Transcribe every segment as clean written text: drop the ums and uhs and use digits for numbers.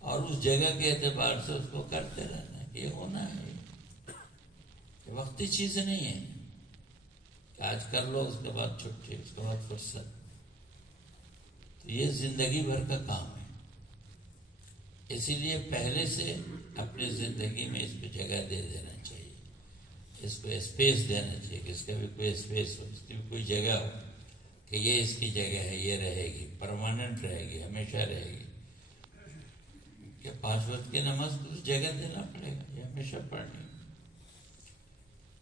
اور اس جگہ کے اعتبار سے اس کو کرتے رہنا کہ یہ ہونا ہے، یہ وقتی چیز نہیں ہے کہ آج کر لو اس کے بعد چھٹی، اس کے بعد فرصت. تو یہ زندگی بھر کا کام ہے. اسی لیے پہلے سے اپنی زندگی میں اس پہ جگہ دے دینا چاہیے، اس کو اسپیس دینا چاہیے کہ اس کا بھی کوئی اسپیس ہو، اس کی بھی کوئی جگہ ہو کہ یہ اس کی جگہ ہے، یہ رہے گی، پرماننٹ رہے گی، ہمیشہ رہے گی. کہ 5 وقت کی نماز کو اس جگہ دینا پڑے گا، یہ ہمیشہ پڑھنی.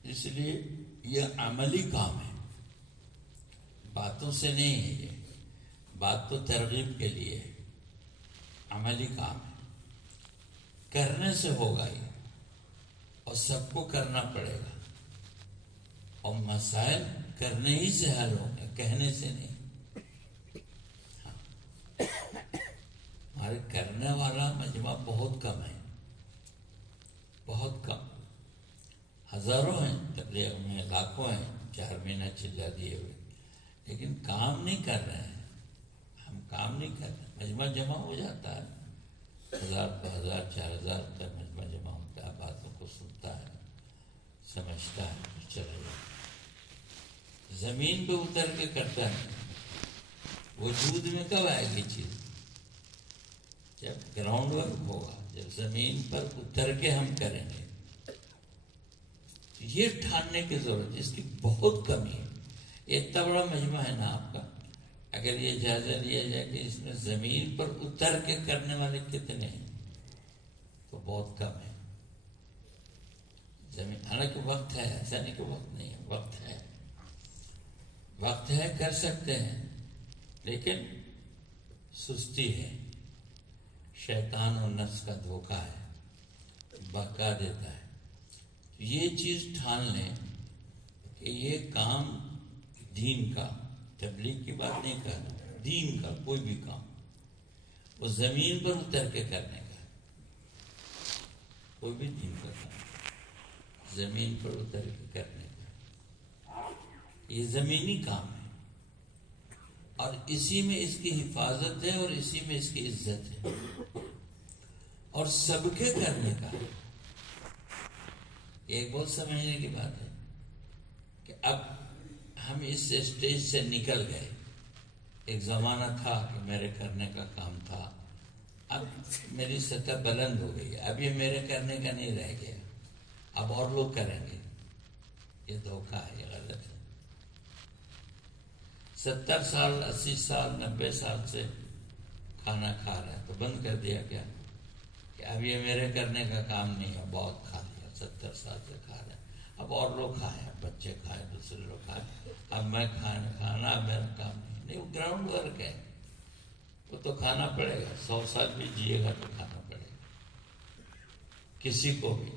اس لیے یہ عملی کام ہے، باتوں سے نہیں ہے. یہ بات تو ترغیب کے لیے ہے، عملی کام ہے، کرنے سے ہوگا یہ، اور سب کو کرنا پڑے گا. اور مسائل کرنے ہی سے حل ہوں گے، کہنے سے نہیں. ہمارے کرنے والا مجمع بہت کم ہے، بہت کم. ہزاروں ہیں تبلیغ میں، لاکھوں ہیں 4 مہینہ چلا دیے ہوئے، لیکن کام نہیں کر رہے ہیں. ہم کام نہیں کر رہے. مجمع جمع ہو جاتا ہے، 1000 2000 4000 تک مجمع جمع ہوتا ہے، باتوں کو سنتا ہے، سمجھتا ہے، پھر چلا جاتا ہے. زمین پہ اتر کے کرتا ہے. وجود میں کب آئے گی چیز؟ جب گراؤنڈ ورک ہوگا، جب زمین پر اتر کے ہم کریں گے. یہ ٹھاننے کی ضرورت ہے، اس کی بہت کمی ہے. یہ اتنا بڑا مجمع ہے نا آپ کا، اگر یہ جائزہ لیا جائے کہ اس میں زمین پر اتر کے کرنے والے کتنے ہیں تو بہت کم ہے. زمین حالانکہ وقت ہے، ایسا نہیں کہ وقت نہیں ہے، وقت ہے، وقت ہے، کر سکتے ہیں، لیکن سستی ہے. شیطان اور نفس کا دھوکہ ہے، بہکا دیتا ہے. یہ چیز ٹھان لیں کہ یہ کام دین کا، تبلیغ کی بات نہیں کر رہا، دین کا کوئی بھی کام وہ زمین پر اتر کے کرنے کا. کوئی بھی دین کا کام زمین پر اتر کے کرنے کا، یہ زمینی کام ہے، اور اسی میں اس کی حفاظت ہے، اور اسی میں اس کی عزت ہے، اور سب کے کرنے کا ہے. ایک بہت سمجھنے کی بات ہے کہ اب ہم اس اسٹیج سے نکل گئے. ایک زمانہ تھا کہ میرے کرنے کا کام تھا، اب میری سطح بلند ہو گئی، اب یہ میرے کرنے کا نہیں رہ گیا، اب اور لوگ کریں گے. یہ دھوکہ ہے، یہ غلط ہے. 70 سال 80 سال 90 سال سے کھانا کھا رہا ہے تو بند کر دیا کیا کہ اب یہ میرے کرنے کا کام نہیں ہے، بہت کھا لیا، 70 سال سے کھا رہا ہے، اب اور لوگ کھائیں، بچے کھائیں، دوسرے لوگ کھائیں، اب میں کھانا اب میرا کام نہیں. وہ گراؤنڈ ورک ہے، وہ تو کھانا پڑے گا. 100 سال بھی جیے گا تو کھانا پڑے گا کسی کو بھی.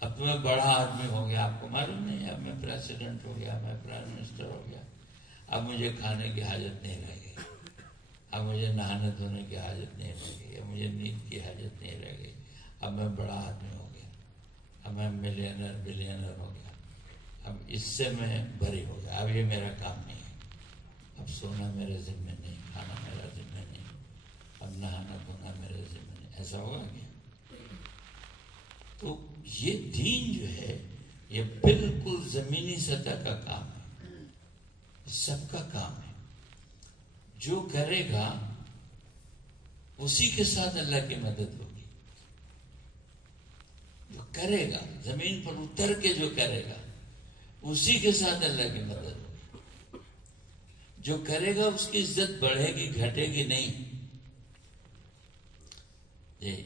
اب تو میں بڑا آدمی ہو گیا، آپ کو معلوم نہیں، اب میں پریزیڈنٹ ہو گیا، میں پرائم منسٹر ہو گیا، اب مجھے کھانے کی حاجت نہیں رہ گئی، اب مجھے نہانے دھونے کی حاجت نہیں رہ گئی، اب مجھے نیند کی حاجت نہیں رہ گئی. اب میں بڑا آدمی ہو گیا، اب میں ملینر بلینر ہو گیا، اب اس سے میں بری ہو گیا، اب یہ میرا کام نہیں ہے. اب سونا میرے ذمہ نہیں، کھانا میرا ذمہ نہیں، اب نہانا دھونا میرے ذمہ نہیں. ایسا ہوگا کیا؟ تو یہ دین جو ہے یہ بالکل زمینی سطح کا کام ہے، سب کا کام ہے. جو کرے گا اسی کے ساتھ اللہ کی مدد ہوگی. جو کرے گا زمین پر اتر کے جو کرے گا اسی کے ساتھ اللہ کی مدد ہوگی. جو کرے گا اس کی عزت بڑھے گی، گھٹے گی نہیں. جی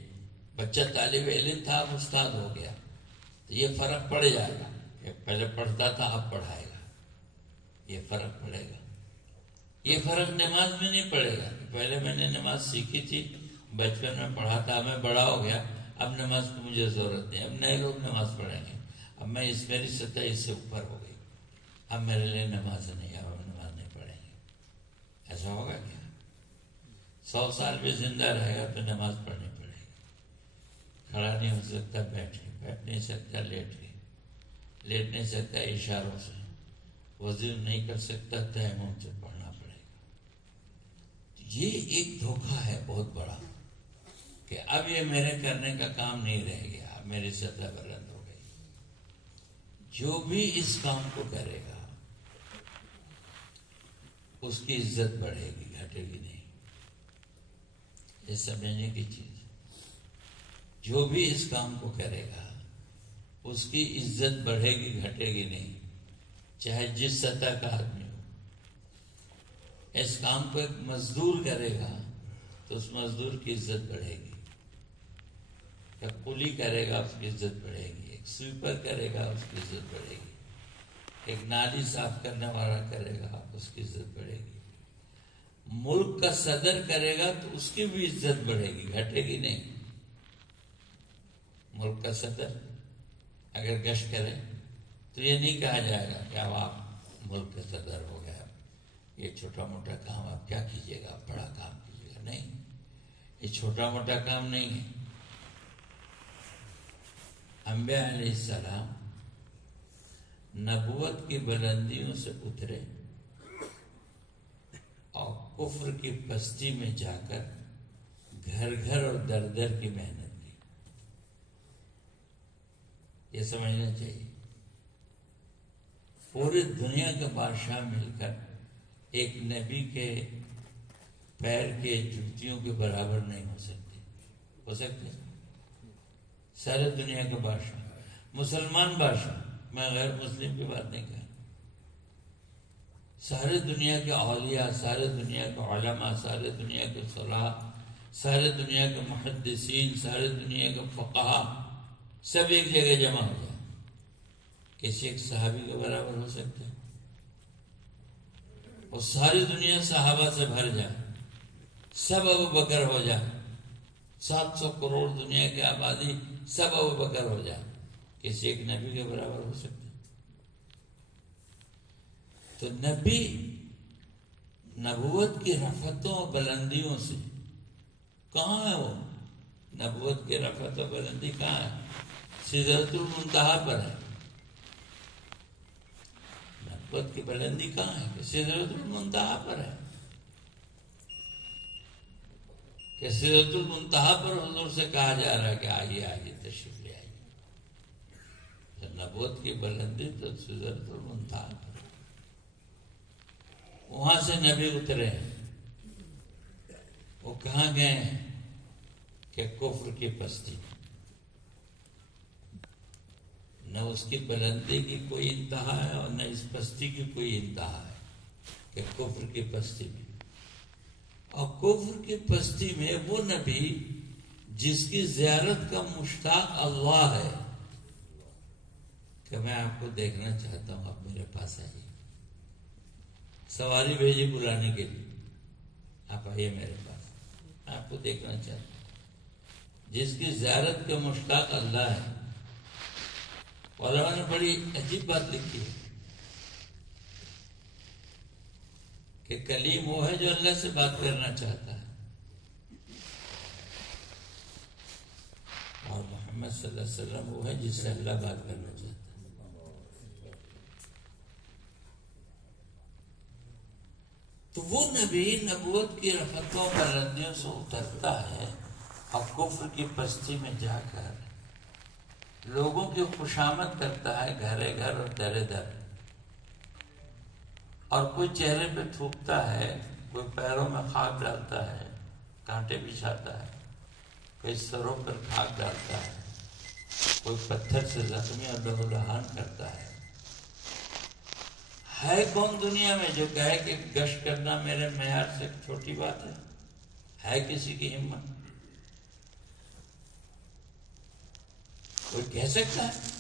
بچہ طالب علم تھا، اب استاد ہو گیا تو یہ فرق پڑ جائے گا کہ پہلے پڑھتا تھا اب پڑھائے گا، یہ فرق پڑے گا. یہ فرق نماز میں نہیں پڑے گا. پہلے میں نے نماز سیکھی تھی، بچپن میں پڑھا تھا، میں بڑا ہو گیا، اب نماز کی مجھے ضرورت نہیں، اب نئے لوگ نماز پڑھیں گے، اب میں میری سطح اس سے اوپر ہو گئی، اب میرے لیے نماز نہیں، اب ہم نماز نہیں پڑھیں گے. ایسا ہوگا کیا؟ 100 سال بھی زندہ رہے گا تو نماز پڑھنی پڑے گی. کھڑا نہیں ہو سکتا، بیٹھ نہیں سکتا، لیٹ نہیں سکتا، اشاروں سے وضو نہیں کر سکتا، تیمم سے پڑھنا پڑے گا. یہ ایک دھوکہ ہے بہت بڑا. کہ اب یہ میرے کرنے کا کام نہیں رہ گیا، اب میری سطح بلند ہو گئی. جو بھی اس کام کو کرے گا اس کی عزت بڑھے گی، گھٹے گی نہیں. یہ سمجھنے کی چیز. جو بھی اس کام کو کرے گا اس کی عزت بڑھے گی، گھٹے گی نہیں، چاہے جس سطح کا آدمی ہو. اس کام کو ایک مزدور کرے گا تو اس مزدور کی عزت بڑھے گی. ایک قلی کرے گا اس کی عزت بڑھے گی. ایک سویپر کرے گا اس کی عزت بڑھے گی. ایک نالی صاف کرنے والا کرے گا اس کی عزت بڑھے گی. ملک کا صدر کرے گا تو اس کی بھی عزت بڑھے گی، گھٹے گی نہیں. ملک کا صدر اگر گشت کرے تو یہ نہیں کہا جائے گا کہ اب آپ ملک کا صدر ہو گیا، یہ چھوٹا موٹا کام آپ کیا کیجیے گا، بڑا کام کیجیے گا. نہیں، یہ چھوٹا موٹا کام نہیں ہے. انبیاء علیہ السلام نبوت کی بلندیوں سے اترے اور کفر کی پستی میں جا کر گھر گھر اور در در کی محنت کی. یہ سمجھنا چاہیے. پوری دنیا کے بادشاہ مل کر ایک نبی کے پیر کے جوتیوں کے برابر نہیں ہو سکتے. ہو سکتے سارے دنیا کے بادشاہ، مسلمان بادشاہ، میں غیر مسلم کی بات نہیں کر رہا. سارے دنیا کے اولیاء، سارے دنیا کے علماء، سارے دنیا کے صلاح، سارے دنیا کے محدثین، سارے دنیا کے فقہا سب ایک جگہ جمع ہو جائے، کسی ایک صحابی کے برابر ہو سکتے ہیں؟ اور ساری دنیا صحابہ سے بھر جائے، سب ابو بکر ہو جائے، 700 کروڑ دنیا کی آبادی سب ابو بکر ہو جائے، کسی ایک نبی کے برابر ہو سکتے؟ تو نبی نبوت کی رفتوں اور بلندیوں سے کہاں ہے وہ؟ نبوت کی رفت و بلندی کہاں ہے؟ سدرۃ المنتہا پر ہے. نبوت کی بلندی کہاں ہے؟ کہ سدرۃ المنتہا پر ہے. کہ سدرۃ المنتہا پر حضور سے کہا جا رہا ہے کہ آئیے آئیے تشریف لے آئیے. نبوت کی بلندی تو سدرۃ المنتہا پر. وہاں سے نبی اترے ہیں. وہ کہاں گئے ہیں؟ کہ کفر کی پستی. نہ اس کی بلندی کی کوئی انتہا ہے اور نہ اس پستی کی کوئی انتہا ہے، کہ کفر کی پستی میں. اور کفر کی پستی میں وہ نبی جس کی زیارت کا مشتاق اللہ ہے کہ میں آپ کو دیکھنا چاہتا ہوں، آپ میرے پاس آئیے. سواری بھیجی بلانے کے لیے، آپ آئیے میرے پاس، میں آپ کو دیکھنا چاہتا ہوں. جس کی زیارت کے مشتاق اللہ ہے. علماء نے بڑی عجیب بات لکھی ہے کہ کلیم وہ ہے جو اللہ سے بات کرنا چاہتا ہے، اور محمد صلی اللہ علیہ وسلم وہ ہے جس سے اللہ بات کرنا چاہتا ہے. تو وہ نبی نبوت کی رفتوں بلندیوں سے اترتا ہے اور کفر کی پستی میں جا کر لوگوں کی خوشامد کرتا ہے، گھرے گھر اور درے در. اور کوئی چہرے پہ تھوکتا ہے، کوئی پیروں میں خاک ڈالتا ہے، کانٹے بچھاتا ہے، کوئی سروں پر خاک ڈالتا ہے، کوئی پتھر سے زخمی اور لہو لہان کرتا ہے. ہے کون دنیا میں جو کہے کہ گشت کرنا میرے معیار سے چھوٹی بات ہے؟ ہے کسی کی ہمت؟ کوئی کہہ سکتا ہے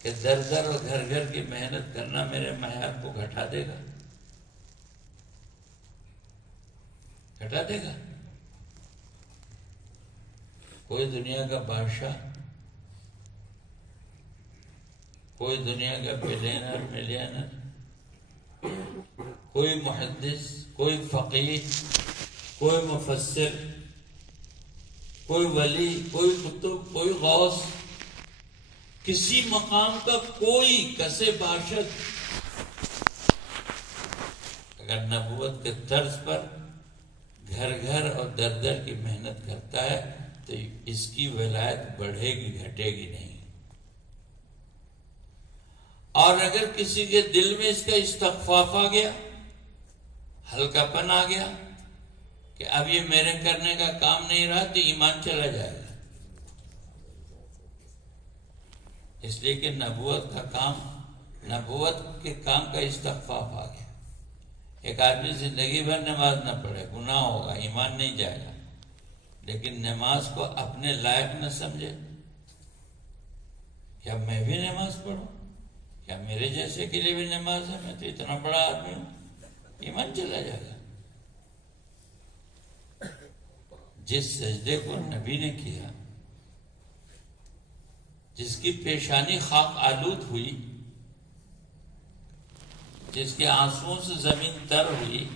کہ در در اور گھر گھر کی محنت کرنا میرے معیار کو گھٹا دے گا؟ گھٹا دے گا؟ کوئی دنیا کا بادشاہ، کوئی دنیا کا بلینر ملینر، کوئی محدث، کوئی فقیہ، کوئی مفسر، کوئی ولی، کوئی قطب، کوئی غوث، کسی مقام کا کوئی کسے باشد اگر نبوت کے طرز پر گھر گھر اور در در کی محنت کرتا ہے تو اس کی ولایت بڑھے گی گھٹے گی نہیں. اور اگر کسی کے دل میں اس کا استخفاف آ گیا، ہلکا پن آ گیا کہ اب یہ میرے کرنے کا کام نہیں رہا، تو ایمان چلا جائے گا. اس لیے کہ نبوت کا کام، نبوت کے کام کا استخفاف آ گیا. ایک آدمی زندگی بھر نماز نہ پڑھے، گناہ ہوگا، ایمان نہیں جائے گا، لیکن نماز کو اپنے لائق نہ سمجھے. کیا میں بھی نماز پڑھوں؟ کیا میرے جیسے کے لیے بھی نماز ہے؟ میں تو اتنا بڑا آدمی ہوں. ایمان چلا جائے گا. جس سجدے کو نبی نے کیا، جس کی پیشانی خاک آلود ہوئی، جس کے آنسوؤں سے زمین تر ہوئی،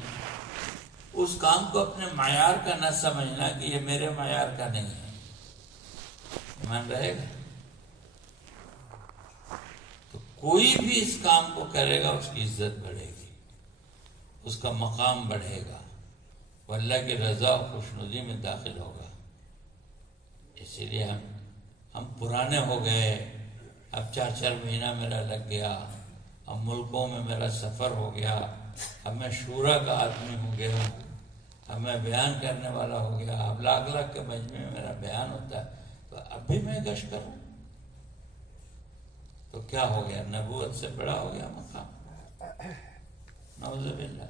اس کام کو اپنے معیار کا نہ سمجھنا کہ یہ میرے معیار کا نہیں ہے. ایمان رہے گا. تو کوئی بھی اس کام کو کرے گا، اس کی عزت بڑھے گی، اس کا مقام بڑھے گا، وہ اللہ کی رضا و خوشنودی میں داخل ہوگا. اسی لیے ہم پرانے ہو گئے. اب 4 مہینہ میرا لگ گیا، اب ملکوں میں میرا سفر ہو گیا، اب میں شورا کا آدمی ہو گیا، اب میں بیان کرنے والا ہو گیا، اب لاکھ کے مجمع میں میرا بیان ہوتا ہے، تو اب بھی میں گشت کروں. تو کیا ہو گیا؟ نبوت سے بڑا ہو گیا مقام. نعوذ باللہ.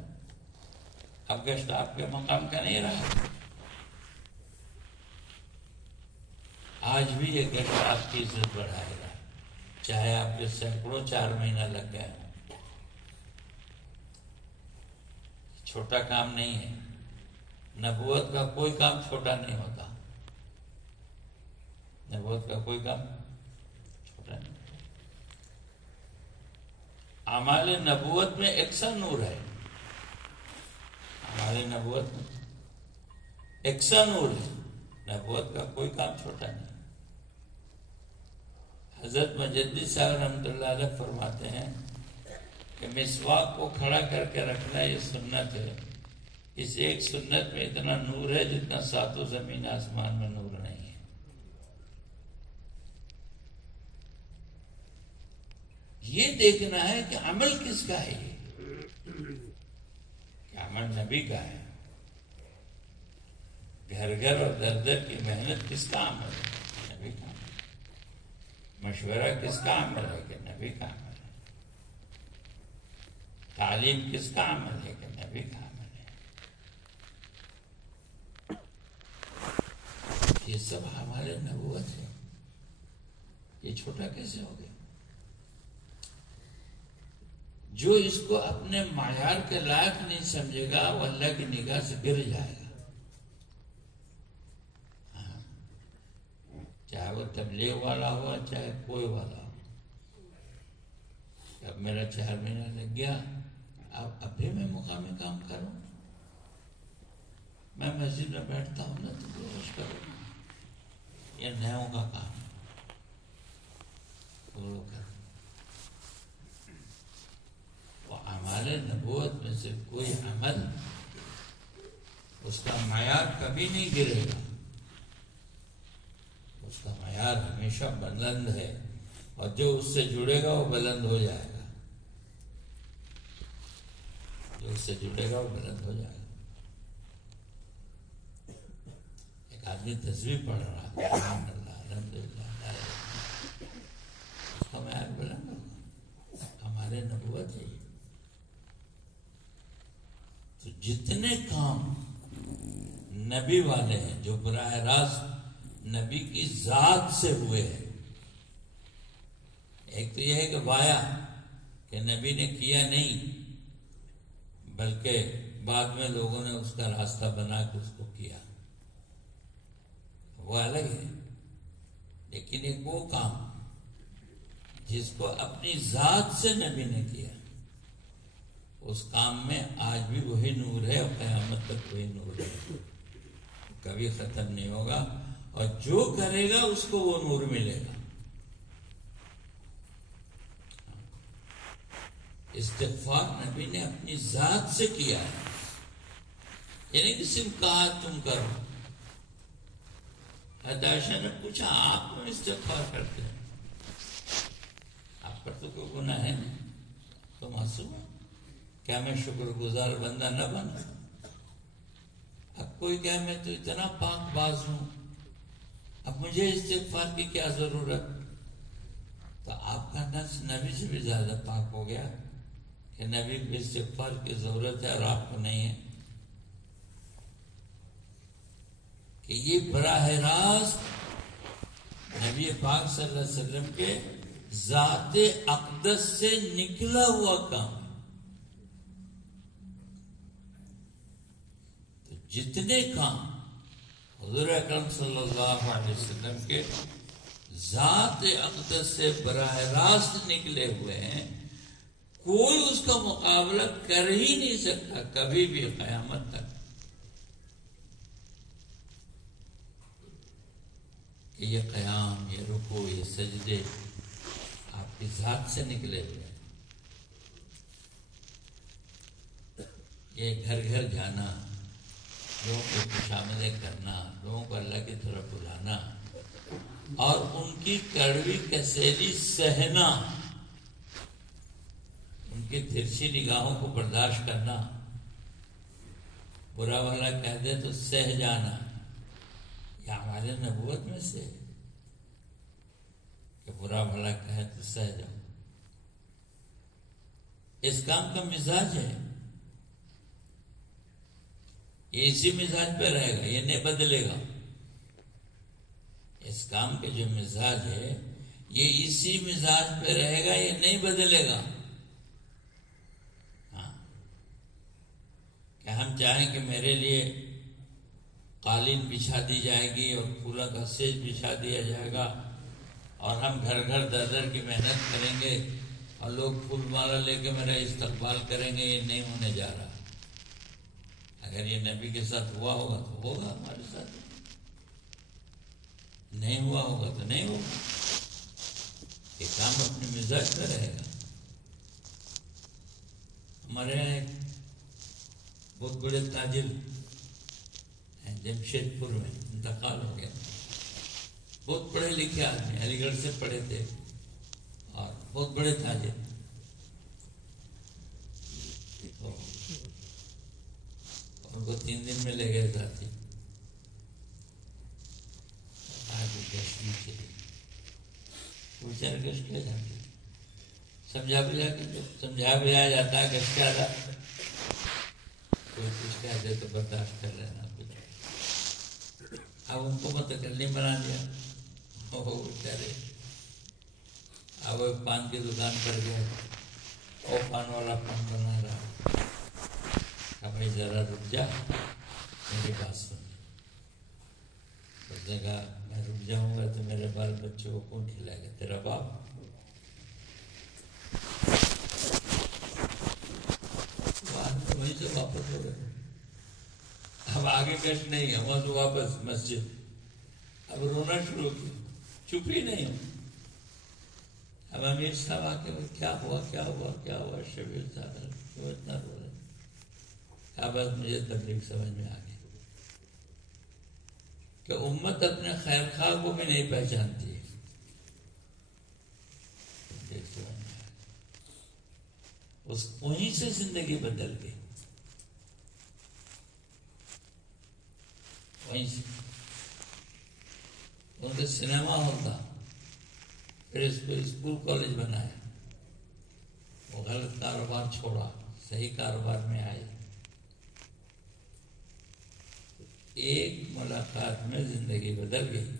اب گشت آپ کے مقام کا نہیں رہا. آج بھی یہ گشت آپ کی عزت بڑھائے گا، چاہے آپ کے سینکڑوں 4 مہینہ لگ گئے. چھوٹا کام نہیں ہے. نبوت کا کوئی کام چھوٹا نہیں ہوتا. نبوت کا کوئی کام چھوٹا نہیں. اعمال نبوت میں یکساں نور ہے. ہمارے نبوت میں یکساں نور ہے. نبوت کا کوئی کام چھوٹا نہیں. حضرت مجدد صاحب رحمۃ اللہ علیہ فرماتے ہیں کہ مسواک کو کھڑا کر کے رکھنا یہ سنت ہے. اس ایک سنت میں اتنا نور ہے جتنا 7 زمین آسمان میں نور نہیں ہے. یہ دیکھنا ہے کہ عمل کس کا ہے. کہ عمل نبی کا ہے. گھر گھر اور در در کی محنت کس کا عمل ہے؟ نبی کا. مشورہ کس کا عمل ہے؟ کہ نبی کا عمل ہے. تعلیم کس کا عمل ہے؟ کہ نبی کا عمل ہے. یہ سب ہمارے نبوت ہے. یہ چھوٹا کیسے ہو گیا؟ جو اس کو اپنے معیار کے لائق نہیں سمجھے گا وہ اللہ کی نگاہ سے گر جائے گا. چاہے وہ تبلیغ والا ہو چاہے کوئی والا ہو. اب میرا 4 مہینہ لگ گیا، اب بھی میں مقامی کام کروں. میں مسجد میں بیٹھتا ہوں نا تو کوشش کروں. یہ نیوں کا کام ہے. وہ اعمال نبوت میں سے کوئی عمل اس کا معیار کبھی نہیں گرے گا. اس کا معیار ہمیشہ بلند ہے، اور جو اس سے جڑے گا وہ بلند ہو جائے گا. جو اس سے جڑے گا وہ بلند ہو جائے گا. ایک آدمی تسبیح پڑھ رہا ہے، سبحان اللہ، الحمدللہ، اس کا معیار بلند ہوگا. ہمارے نبوت ہے. تو جتنے کام نبی والے ہیں جو براہ راست نبی کی ذات سے ہوئے ہیں، ایک تو یہ ہے کہ وایا کہ نبی نے کیا نہیں بلکہ بعد میں لوگوں نے اس کا راستہ بنا کے اس کو کیا، وہ الگ ہے. لیکن ایک وہ کام جس کو اپنی ذات سے نبی نے کیا، اس کام میں آج بھی وہی نور ہے اور قیامت تک وہی نور ہے، کبھی ختم نہیں ہوگا. اور جو کرے گا اس کو وہ نور ملے گا. استغفار نبی نے اپنی ذات سے کیا ہے. یعنی کہ صرف کہا تم کرو. حضرت عائشہ نے پوچھا آپ کیوں استغفار کرتے ہیں؟ آپ پر تو کوئی گناہ ہے نہیں، تو معصوم ہے. کیا میں شکر گزار بندہ نہ بنا؟ اب کوئی کہے میں تو اتنا پاک باز ہوں، اب مجھے استغفار کی کیا ضرورت؟ تو آپ کا نفس نبی سے بھی زیادہ پاک ہو گیا کہ نبی کو استغفار کی ضرورت ہے اور آپ کو نہیں ہے. کہ یہ براہ راست نبی پاک صلی اللہ علیہ وسلم کے ذات اقدس سے نکلا ہوا کام. تو جتنے کام حضور اکرم صلی اللہ علیہ وسلم کے ذات اقدس سے براہ راست نکلے ہوئے ہیں، کوئی اس کا مقابلہ کر ہی نہیں سکتا کبھی بھی قیامت تک. کہ یہ قیام، یہ رکوع، یہ سجدے آپ کی ذات سے نکلے ہوئے ہیں. یہ گھر گھر جانا، لوگوں کو خوشامدیں کرنا، لوگوں کو اللہ کی طرف بلانا اور ان کی کڑوی کسیلی سہنا، ان کی ترچھی نگاہوں کو برداشت کرنا، برا بھلا کہہ دے تو سہ جانا، یہ ہمارے نبوت میں سے کہ برا بھلا کہے تو سہ جاؤ. اس کام کا مزاج ہے، یہ اسی مزاج پہ رہے گا، یہ نہیں بدلے گا. اس کام کے جو مزاج ہے یہ اسی مزاج پہ رہے گا، یہ نہیں بدلے گا. ہاں کہ ہم چاہیں کہ میرے لیے قالین بچھا دی جائے گی اور پھولوں کا سیج بچھا دیا جائے گا اور ہم گھر گھر در در کی محنت کریں گے اور لوگ پھول مالا لے کے میرا استقبال کریں گے، یہ نہیں ہونے جا رہا. اگر یہ نبی کے ساتھ ہوا ہوگا تو ہوگا، ہمارے ساتھ نہیں ہوا ہوگا تو نہیں ہوگا. یہ کام اپنے مزاج پہ رہے گا. ہمارے یہاں ایک بہت بڑے تاجر ہیں جمشید پور میں، انتقال ہو گیا. بہت پڑھے لکھے آدمی، علی گڑھ سے پڑھے تھے اور بہت بڑے تاجر. تو ان کو 3 دن میں لے گئے ساتھی گشت کے لیے. پوچھا گشت کیا جاتی، سمجھا بجھا جاتا ہے گشت کیا تھا. کوئی کچھ کہہ دے تو برداشت کر لینا کچھ. اب ان کو متکلم بنا دیا. وہ بیچارے اب ایک پان کی دکان پر گیا، وہ پان والا پان بنا رہا. بھائی ذرا رک جا، میری بات سن. اس نے کہا میں رک جاؤں گا تو میرے بال بچوں کو کون کھلائے گا؟ تیرا باپ. وہیں سے واپس ہو گئے. اب آگے کش نہیں ہے، وہاں سے واپس مسجد. اب رونا شروع کیا، چپ ہی نہیں ہوں. اب امیر صاحب آ کے کیا ہوا کیا ہوا کیا ہوا؟ شبیر صاحب کیوں اتنا رو رہے؟ کہا بس مجھے تبلیغ سمجھ میں آ گئی کہ امت اپنے خیر خواہ کو بھی نہیں پہچانتی ہے. وہیں سے زندگی بدل گئی، وہیں سے. ان کا سنیما ہال تھا، پھر اس کو اسکول کالج بنایا. وہ غلط کاروبار چھوڑا، صحیح کاروبار میں آئے. ایک ملاقات میں زندگی بدل گئی.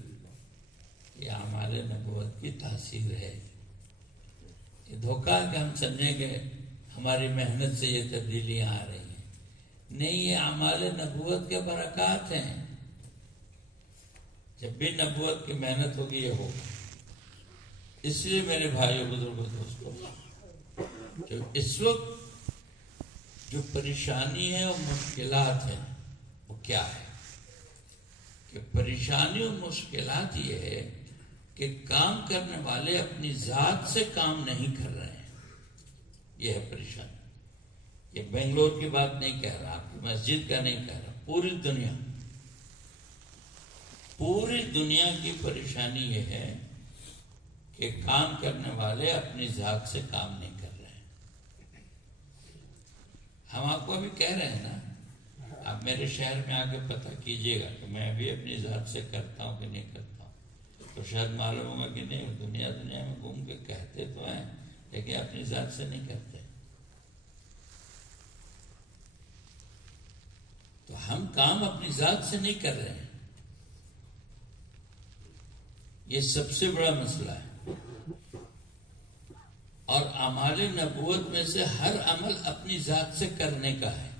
یہ ہمارے نبوت کی تاثیر ہے. یہ دھوکہ کہ ہم سمجھیں کہ ہماری محنت سے یہ تبدیلیاں آ رہی ہیں. نہیں، یہ اعمال نبوت کے برکات ہیں. جب بھی نبوت کی محنت ہوگی یہ ہوگا. اس لیے میرے بھائیوں بزرگوں دوستوں، جو اس وقت جو پریشانی ہے اور مشکلات ہیں وہ کیا ہے؟ کہ پریشانی اور مشکلات یہ ہے کہ کام کرنے والے اپنی ذات سے کام نہیں کر رہے ہیں. یہ ہے پریشانی. یہ بنگلور کی بات نہیں کہہ رہا، آپ کی مسجد کا نہیں کہہ رہا، پوری دنیا کی پریشانی یہ ہے کہ کام کرنے والے اپنی ذات سے کام نہیں کر رہے ہیں. ہم آپ کو ابھی کہہ رہے ہیں نا، آپ میرے شہر میں آ کے پتہ کیجئے گا کہ میں ابھی اپنی ذات سے کرتا ہوں کہ نہیں کرتا ہوں، تو شاید معلوم ہوگا کہ نہیں، دنیا میں گھوم کے کہتے تو ہیں لیکن اپنی ذات سے نہیں کرتے. تو ہم کام اپنی ذات سے نہیں کر رہے ہیں، یہ سب سے بڑا مسئلہ ہے. اور اعمال نبوت میں سے ہر عمل اپنی ذات سے کرنے کا ہے.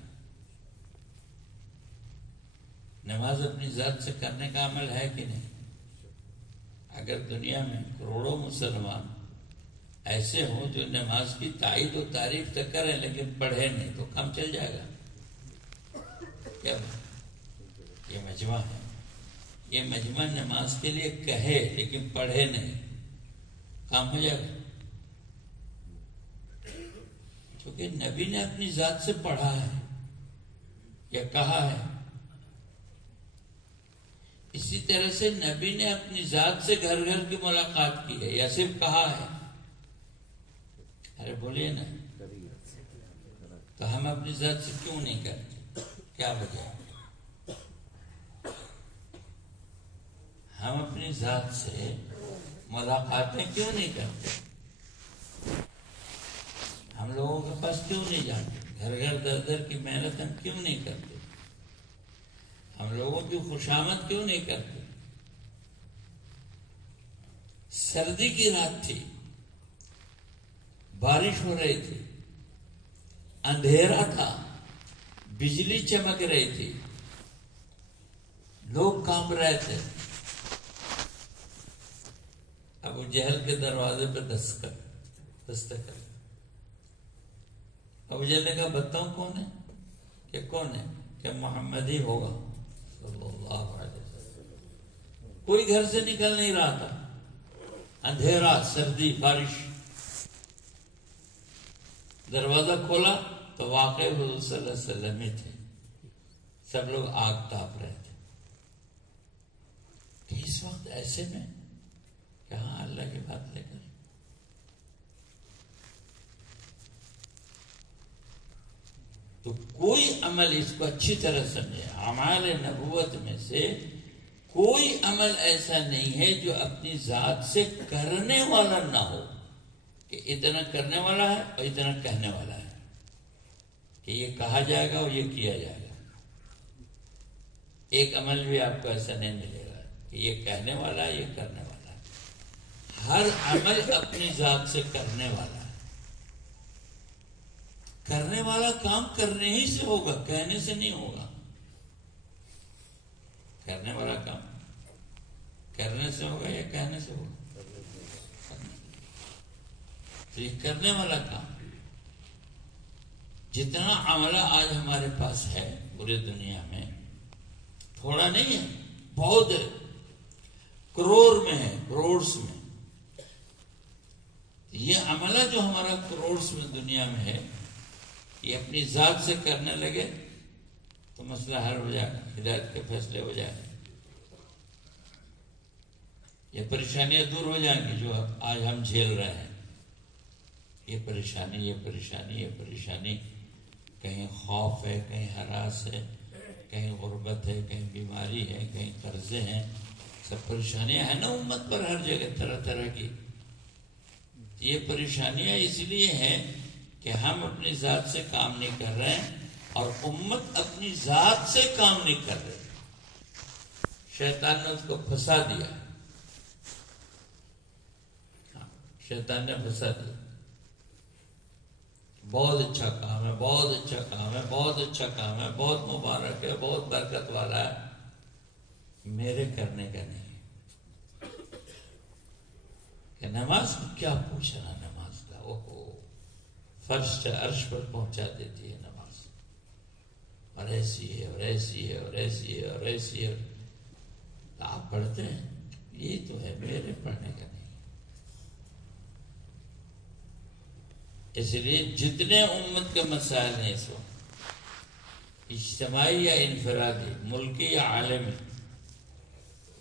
نماز اپنی ذات سے کرنے کا عمل ہے کہ نہیں؟ اگر دنیا میں کروڑوں مسلمان ایسے ہوں جو نماز کی تائید و تعریف تو کریں لیکن پڑھے نہیں تو کام چل جائے گا کیا؟ یہ مجمع ہے، یہ مجمع نماز کے لیے کہے لیکن پڑھے نہیں، کام ہو جائے گا؟ کیونکہ نبی نے اپنی ذات سے پڑھا ہے یا کہا ہے. اسی طرح سے نبی نے اپنی ذات سے گھر گھر کی ملاقات کی ہے یا صرف کہا ہے؟ ارے بولیے نا. تو ہم اپنی ذات سے کیوں نہیں کرتے؟ کیا وجہ ہے؟ ہم اپنی ذات سے ملاقاتیں کیوں نہیں کرتے؟ ہم لوگوں کے پاس کیوں نہیں جاتے؟ گھر گھر در در کی محنت ہم کیوں نہیں کرتے؟ ہم لوگوں کی خوشامد کیوں نہیں کرتے؟ سردی کی رات تھی، بارش ہو رہی تھی، اندھیرا تھا، بجلی چمک رہی تھی، لوگ کانپ رہے تھے. ابو جہل کے دروازے پہ دستک. ابو جہل نے کہا بتاؤں کون ہے؟ کہ کون ہے؟ کہ محمد ہی ہوگا صلی اللہ علیہ وسلم. کوئی گھر سے نکل نہیں رہا تھا، اندھیرا، سردی، بارش. دروازہ کھولا تو واقعی حضور صلی اللہ علیہ وسلم ہی تھے. سب لوگ آگ تاپ رہے تھے کہ اس وقت ایسے میں کہ ہاں اللہ کی بات لے کر. تو کوئی عمل، اس کو اچھی طرح سمجھے، اعمال نبوت میں سے کوئی عمل ایسا نہیں ہے جو اپنی ذات سے کرنے والا نہ ہو، کہ اتنا کرنے والا ہے اور اتنا کہنے والا ہے، کہ یہ کہا جائے گا اور یہ کیا جائے گا. ایک عمل بھی آپ کو ایسا نہیں ملے گا کہ یہ کہنے والا ہے، یہ کرنے والا ہے. ہر عمل اپنی ذات سے کرنے والا ہے. کرنے والا کام کرنے ہی سے ہوگا، کہنے سے نہیں ہوگا. کرنے والا کام کرنے سے ہوگا یا کہنے سے ہوگا؟ تو یہ کرنے والا کام. جتنا عملہ آج ہمارے پاس ہے پوری دنیا میں، تھوڑا نہیں ہے، بہت ہے، کروڑ میں ہے، کروڑس میں. یہ عملہ جو ہمارا کروڑس میں دنیا میں ہے، یہ اپنی ذات سے کرنے لگے تو مسئلہ حل ہو جائے گا، ہدایت کے فیصلے ہو جائیں گے. یہ پریشانیاں دور ہو جائیں گی جو آج ہم جھیل رہے ہیں. یہ پریشانی، کہیں خوف ہے، کہیں ہراس ہے، کہیں غربت ہے، کہیں بیماری ہے، کہیں قرضے ہیں. سب پریشانیاں ہیں نا امت پر، ہر جگہ طرح طرح کی. یہ پریشانیاں اس لیے ہیں کہ ہم اپنی ذات سے کام نہیں کر رہے ہیں اور امت اپنی ذات سے کام نہیں کر رہے. شیطان نے اس کو پھنسا دیا. شیطان نے پھنسا دیا. بہت اچھا کام ہے، بہت اچھا کام ہے، بہت اچھا کام ہے، بہت مبارک ہے، بہت برکت والا ہے، میرے کرنے کا نہیں. کہ نماز کیا پوچھنا نماز کا، اوہو فرش سے عرش پر پہنچا دیتی ہے نماز. اور ایسی ہے اور ایسی ہے اور ایسی ہے اور ایسی ہے. آپ پڑھتے ہیں، یہ تو ہے، میرے پڑھنے کا نہیں. اس لیے جتنے امت کے مسائل ہیں اس وقت، اجتماعی یا انفرادی، ملکی یا عالمی،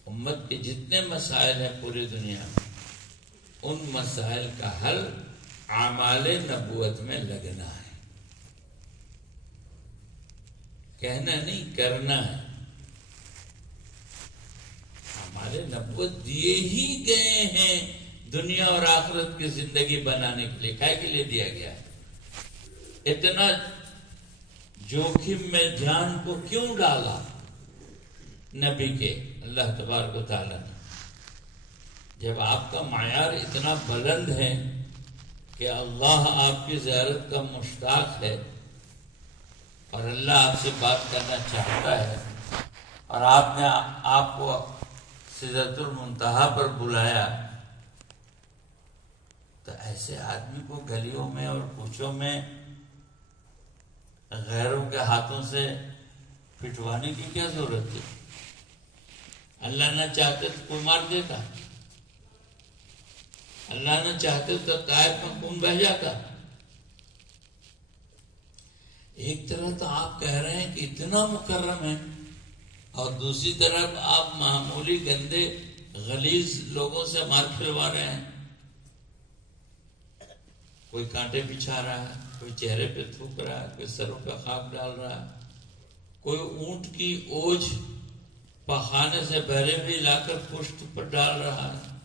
امت کے جتنے مسائل ہیں پوری دنیا میں، ان مسائل کا حل اعمال نبوت میں لگنا ہے، کہنا نہیں، کرنا ہے۔ ہمارے نبوت دیے ہی گئے ہیں دنیا اور آخرت کی زندگی بنانے کے لیے، کائے کے لیے دیا گیا ہے؟ اتنا جوخم میں جان کو کیوں ڈالا نبی کے اللہ تبارک و تعالیٰ نے؟ جب آپ کا معیار اتنا بلند ہے کہ اللہ آپ کی زیارت کا مشتاق ہے اور اللہ آپ سے بات کرنا چاہتا ہے، اور آپ نے آپ کو سدرۃ المنتہا پر بلایا، تو ایسے آدمی کو گلیوں میں اور کوچوں میں غیروں کے ہاتھوں سے پٹوانے کی کیا ضرورت تھی؟ اللہ نہ چاہتے تو کوئی مار دیتا، اللہ نہ چاہتے تو طائف میں خون بہہ جاتا۔ ایک طرح تو آپ کہہ رہے ہیں کہ اتنا مکرم ہے، اور دوسری طرف آپ معمولی گندے غلیظ لوگوں سے مار کھلوا رہے ہیں۔ کوئی کانٹے بچھا رہا ہے، کوئی چہرے پہ تھوک رہا ہے، کوئی سروں پہ خاک ڈال رہا ہے، کوئی اونٹ کی اوجھ پخانے سے بہرے بھی لا کر پشت پر ڈال رہا ہے۔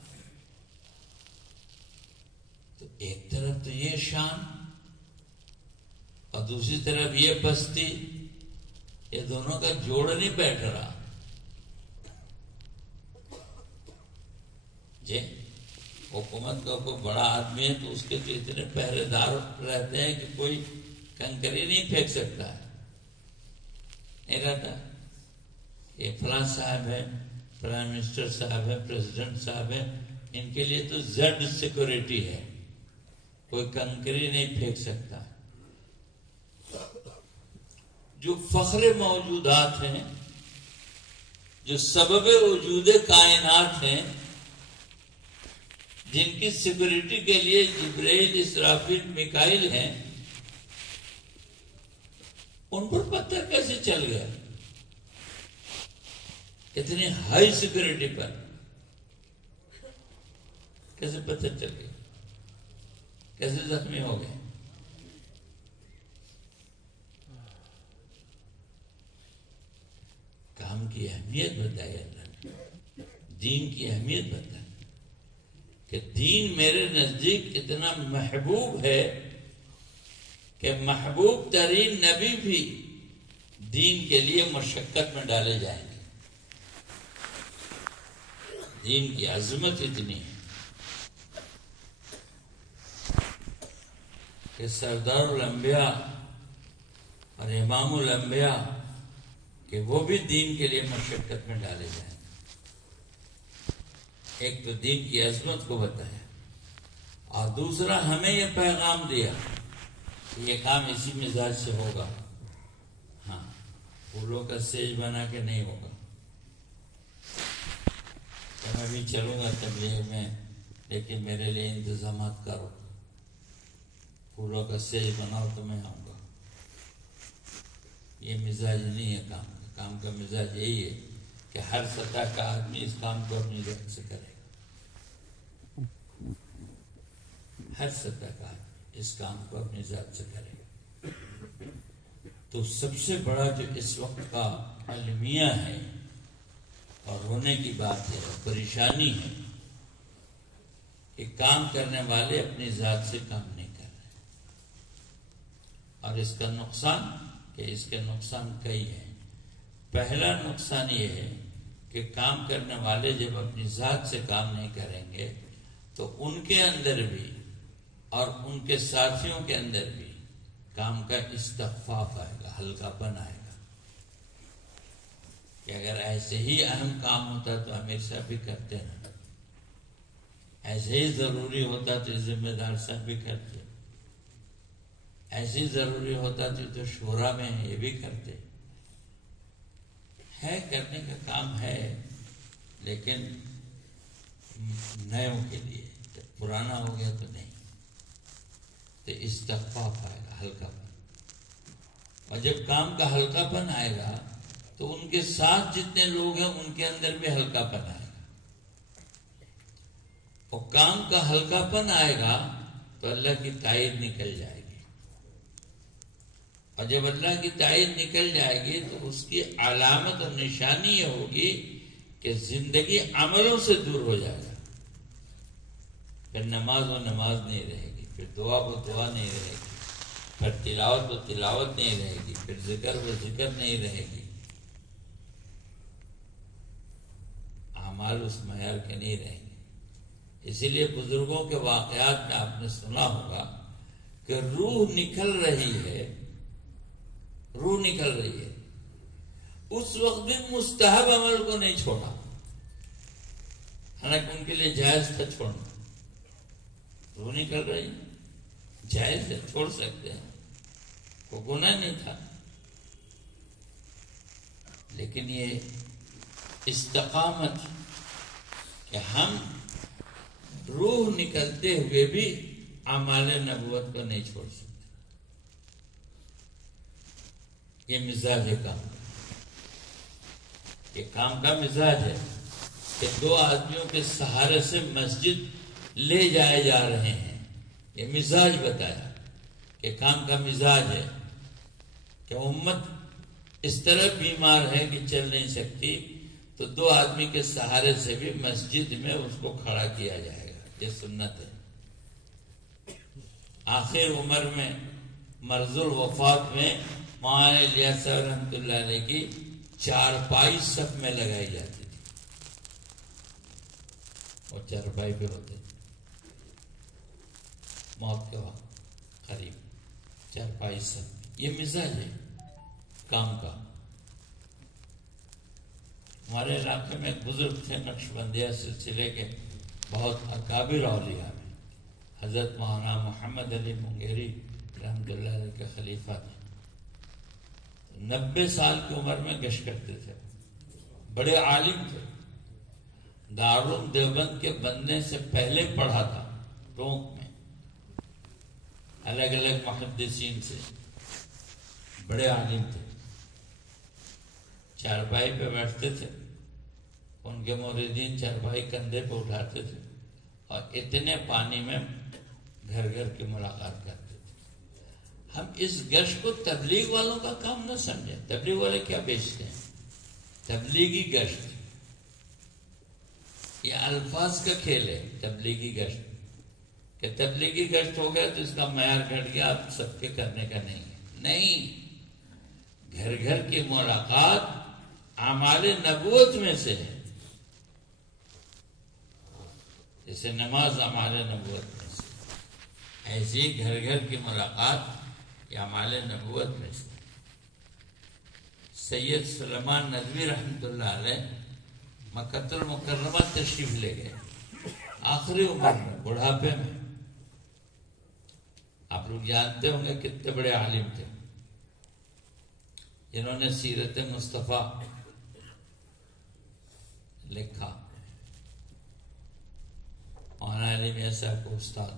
تو ایک طرف تو یہ شان اور دوسری طرف یہ پستی، یہ دونوں کا جوڑ نہیں بیٹھ رہا۔ جی حکومت کا کوئی بڑا آدمی ہے تو اس کے تو اتنے پہرے دار رہتے ہیں کہ کوئی کنکری نہیں پھینک سکتا ہے، نہیں رہتا۔ یہ فلاں صاحب ہے، پرائم منسٹر صاحب ہے، پریزیڈنٹ صاحب ہے، ان کے لیے تو زیڈ سیکورٹی ہے، کوئی کنکری نہیں پھینک سکتا۔ جو فخر موجودات ہیں، جو سبب وجود کائنات ہیں، جن کی سیکورٹی کے لیے جبرائیل، اسرافیل، میکائیل ہیں، ان پر پتھر کیسے چل گیا؟ اتنی ہائی سیکورٹی پر کیسے پتھر چل گیا؟ کیسے زخمی ہو گئے؟ کام کی اہمیت بتائی اللہ نے، دین کی اہمیت بتائی کہ دین میرے نزدیک اتنا محبوب ہے کہ محبوب ترین نبی بھی دین کے لیے مشقت میں ڈالے جائیں گے۔ دین کی عظمت اتنی ہے کہ سردار الانبیاء اور امام الانبیاء کہ وہ بھی دین کے لیے مشقت میں ڈالے جائیں۔ ایک تو دین کی عظمت کو بتایا، اور دوسرا ہمیں یہ پیغام دیا کہ یہ کام اسی مزاج سے ہوگا، ہاں پھولوں کا سیج بنا کے نہیں ہوگا۔ تو میں بھی چلوں گا تبلیغ میں، لیکن میرے لیے انتظامات کرو، پھولوں کا سیج بناؤ تو میں آؤں گا۔ یہ مزاج نہیں ہے کام کا۔ کام کا مزاج یہی ہے کہ ہر سطح کا آدمی اس کام کو اپنی ذات سے کرے گا، ہر سطح کا آدمی اس کام کو اپنی ذات سے کرے گا۔ تو سب سے بڑا جو اس وقت کا المیہ ہے اور رونے کی بات ہے، پریشانی ہے کہ کام کرنے والے اپنی ذات سے کام نہیں کر رہے، اور اس کا نقصان کہ اس کے نقصان کئی ہیں۔ پہلا نقصان یہ ہے کہ کام کرنے والے جب اپنی ذات سے کام نہیں کریں گے تو ان کے اندر بھی اور ان کے ساتھیوں کے اندر بھی کام کا استخفاف آئے گا، ہلکا پن آئے گا کہ اگر ایسے ہی اہم کام ہوتا تو امیر صاحب بھی کرتے نا، ایسے ہی ضروری ہوتا تو ذمہ دار صاحب بھی کرتے، ایسے ہی ضروری ہوتا تو شورا میں یہ بھی کرتے۔ ہے کرنے کا کام ہے، لیکن نئےوں کے لیے، جب پرانا ہو گیا تو نہیں، تو استخفاف آئے گا، ہلکا پن۔ اور جب کام کا ہلکا پن آئے گا تو ان کے ساتھ جتنے لوگ ہیں ان کے اندر بھی ہلکا پن آئے گا، اور کام کا ہلکا پن آئے گا تو اللہ کی تائید نکل جائے گی، اور جب اللہ کی تائید نکل جائے گی تو اس کی علامت اور نشانی یہ ہوگی کہ زندگی عملوں سے دور ہو جائے گا، پھر نماز و نماز نہیں رہے گی، پھر دعا و دعا نہیں رہے گی، پھر تلاوت و تلاوت نہیں رہے گی، پھر ذکر و ذکر نہیں رہے گی، اعمال اس معیار کے نہیں رہیں گے۔ اسی لیے بزرگوں کے واقعات میں آپ نے سنا ہوگا کہ روح نکل رہی ہے، روح نکل رہی ہے، اس وقت بھی مستحب عمل کو نہیں چھوڑا، حالانکہ ان کے لیے جائز تھا چھوڑنا۔ روح نکل رہی ہے، جائز ہے، چھوڑ سکتے ہیں، کوئی گناہ نہیں تھا، لیکن یہ استقامت کہ ہم روح نکلتے ہوئے بھی اعمال نبوت کو نہیں چھوڑ سکتے، یہ مزاج ہے کام، یہ کام کا مزاج ہے کہ دو آدمیوں کے سہارے سے مسجد لے جائے جا رہے ہیں، یہ مزاج بتایا کہ کام کا مزاج ہے کہ امت اس طرح بیمار ہے کہ چل نہیں سکتی، تو دو آدمی کے سہارے سے بھی مسجد میں اس کو کھڑا کیا جائے گا، یہ سنت ہے۔ آخر عمر میں مرض الوفات میں مولانا الیاس صاحب رحمۃ اللہ علیہ کی چارپائی صف میں لگائی جاتی تھی، اور چارپائی پہ ہوتے موت کے وقت قریب چارپائی صف، یہ مزاج ہے کام کا۔ ہمارے علاقے میں ایک بزرگ تھے نقشبندیہ سلسلے کے بہت اکابر اولیاء میں، حضرت مولانا محمد علی منگیری رحمۃ اللہ علیہ کے خلیفہ تھے، 90 سال کی عمر میں گشت کرتے تھے، بڑے عالم تھے، دارالعلوم دیوبند کے بننے سے پہلے پڑھا تھا ٹونک میں، الگ الگ محدثین سے، بڑے عالم تھے، چارپائی پہ بیٹھتے تھے، ان کے موردین چارپائی کندھے پہ اٹھاتے تھے، اور اتنے پانی میں گھر گھر کی ملاقات کرتے تھے۔ ہم اس گشت کو تبلیغ والوں کا کام نہ سمجھیں، تبلیغ والے کیا بیچتے ہیں؟ تبلیغی گشت یہ الفاظ کا کھیل ہے، تبلیغی گشت کہ تبلیغی گشت ہو گیا تو اس کا معیار گھٹ گیا، اب سب کے کرنے کا نہیں ہے، نہیں، گھر گھر کی ملاقات اعمال نبوت میں سے ہے، جیسے نماز اعمال نبوت میں سے، ایسی گھر گھر کی ملاقات یہ اعمال نبوت میں سے۔ سید سلیمان ندوی رحمۃ اللہ علیہ مکہ المکرمہ تشریف لے گئے، آخری عمر میں، بڑھاپے میں، آپ لوگ جانتے ہوں گے کتنے بڑے عالم تھے جنہوں نے سیرت مصطفیٰ لکھا، مولانا علی میاں صاحب کو استاد،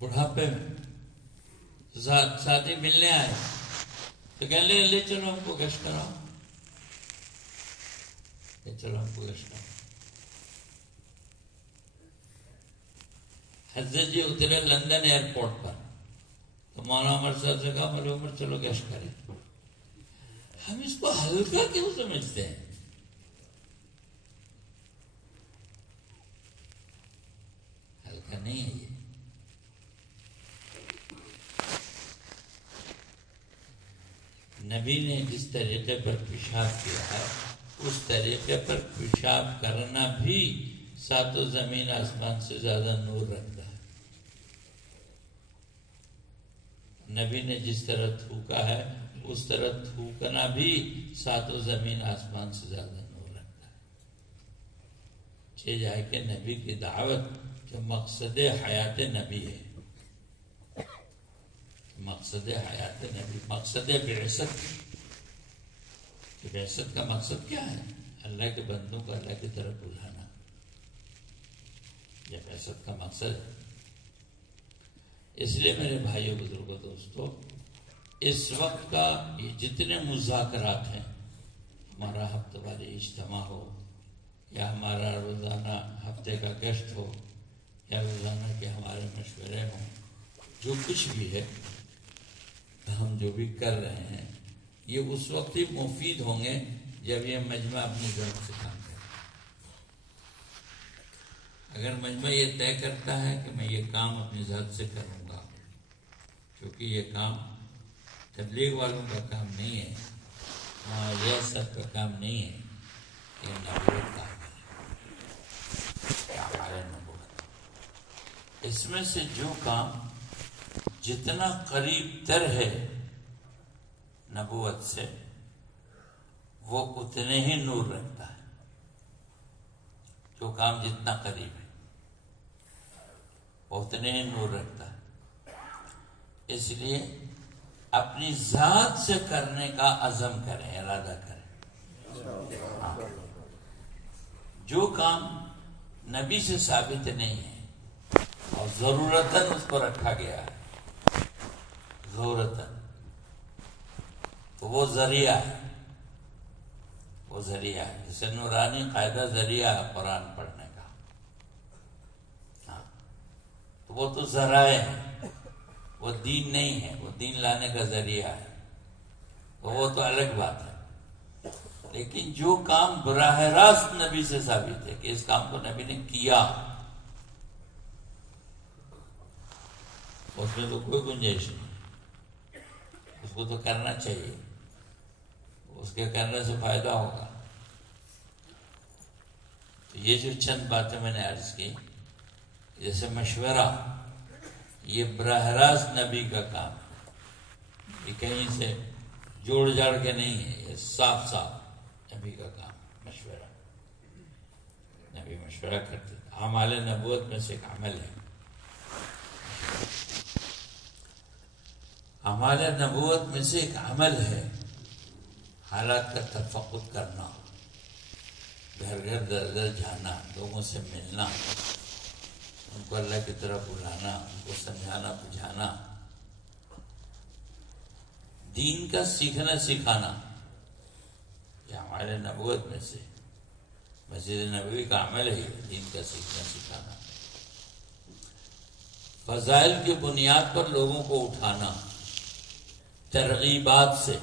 بڑھاپے میں ساتھی ملنے آئے تو کہنے لے چلو ہم کو گشت کراؤ، لے چلو ہم کو گشت کراؤ۔ حضرت جی اترے لندن ایئرپورٹ پر تو مولانا عمر صاحب سے کہا مولانا عمر چلو گشت کریں۔ ہم اس کو ہلکا کیوں سمجھتے ہیں؟ ہلکا نہیں ہے یہ، نبی نے جس طریقے پر پیشاب کیا ہے اس طریقے پر پیشاب کرنا بھی ساتوں زمین آسمان سے زیادہ نور رکھتا ہے۔ نبی نے جس طرح تھوکا ہے اس طرح تھوکنا بھی ساتوں زمین آسمان سے زیادہ نور رکھتا ہے۔ چھ جائے کہ نبی کی دعوت جو مقصد حیات نبی ہے، مقصد حیات نبی، مقصد بعثت، بعثت کا مقصد کیا ہے؟ اللہ کے بندوں کو اللہ کی طرف بلانا، یہ بعثت کا مقصد ہے۔ اس لیے میرے بھائیوں بزرگوں دوستوں، اس وقت کا یہ جتنے مذاکرات ہیں، ہمارا ہفتہ والی اجتماع ہو یا ہمارا روزانہ ہفتے کا گشت ہو یا روزانہ کے ہمارے مشورے ہوں، جو کچھ بھی ہے ہم جو بھی کر رہے ہیں، یہ اس وقت ہی مفید ہوں گے جب یہ مجمع اپنی ذات سے کام کرے۔ اگر مجمع یہ طے کرتا ہے کہ میں یہ کام اپنی ذات سے کروں گا، کیونکہ یہ کام تبلیغ والوں کا کام نہیں ہے، یہ سب کا کام نہیں ہے، یہ نبوت کا عمل ہے، ہمارے نبوت۔ اس میں سے جو کام جتنا قریب تر ہے نبوت سے، وہ اتنے ہی نور رکھتا ہے۔ جو کام جتنا قریب ہے وہ اتنے ہی نور رکھتا ہے۔ اس لیے اپنی ذات سے کرنے کا عزم کریں، ارادہ کریں۔ ہاں، جو کام نبی سے ثابت نہیں ہے اور ضرورتاً اس کو رکھا گیا ہے، ضرورتاً، تو وہ ذریعہ ہے، وہ ذریعہ ہے۔ جیسے نورانی قاعدہ ذریعہ ہے قرآن پڑھنے کا، ہاں، تو وہ تو ذرائع ہے، وہ دین نہیں ہے، وہ دین لانے کا ذریعہ ہے، تو وہ تو الگ بات ہے۔ لیکن جو کام براہ راست نبی سے ثابت ہے کہ اس کام کو نبی نے کیا، اس میں تو کوئی گنجائش نہیں، اس کو تو کرنا چاہیے، اس کے کرنے سے فائدہ ہوگا۔ تو یہ جو چند باتیں میں نے عرض کی، جیسے مشورہ، یہ براہ راست نبی کا کام ہے، یہ کہیں سے جوڑ جاڑ کے نہیں ہے، یہ صاف صاف نبی کا کام، مشورہ۔ نبی مشورہ کرتے تھے، اعمال نبوت میں سے ایک عمل ہے۔ اعمال نبوت میں سے ایک عمل ہے حالات کا تفقد کرنا، گھر گھر در در جانا، لوگوں سے ملنا، ان کو اللہ کی طرف بلانا، ان کو سمجھانا بجھانا، دین کا سیکھنا سکھانا، یہ ہمارے نبوت میں سے مسجد نبوی کا عمل ہے، دین کا سیکھنا سکھانا۔ فضائل کی بنیاد پر لوگوں کو اٹھانا، ترغیبات سے،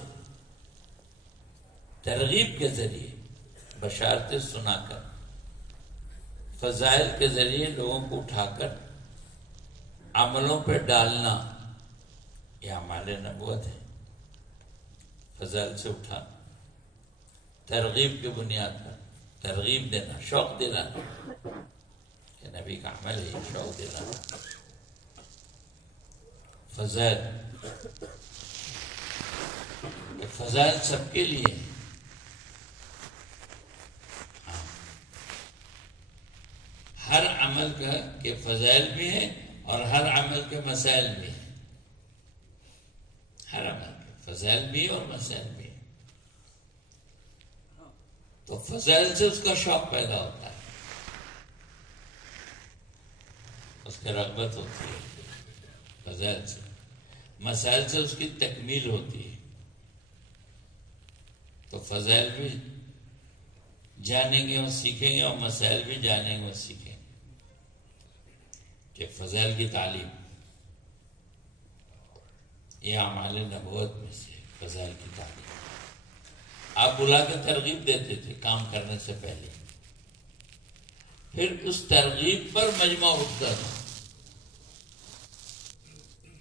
ترغیب کے ذریعے، بشارتیں سنا کر، فضائل کے ذریعے لوگوں کو اٹھا کر عملوں پہ ڈالنا، یہ اعمال نبوت ہے۔ فضائل سے اٹھانا، ترغیب کی بنیاد پر ترغیب دینا، شوق دلانا، یہ نبی کا عمل ہے، شوق دلانا۔ فضائل، فضائل سب کے لیے، ہر عمل کا کے فضائل بھی ہیں اور ہر عمل کے مسائل بھی ہیں، ہر عمل کے فضائل بھی اور مسائل بھی ہیں۔ تو فضائل سے اس کا شوق پیدا ہوتا ہے، اس کی رغبت ہوتی ہے فضائل سے، مسائل سے اس کی تکمیل ہوتی ہے۔ تو فضائل بھی جانیں گے اور سیکھیں گے اور مسائل بھی جانیں گے اور سیکھیں گے، کہ فضائل کی تعلیم یہ اعمال نبوت میں سے فضائل کی تعلیم۔ آپ بلا کے ترغیب دیتے تھے کام کرنے سے پہلے، پھر اس ترغیب پر مجمع اٹھتا تھا،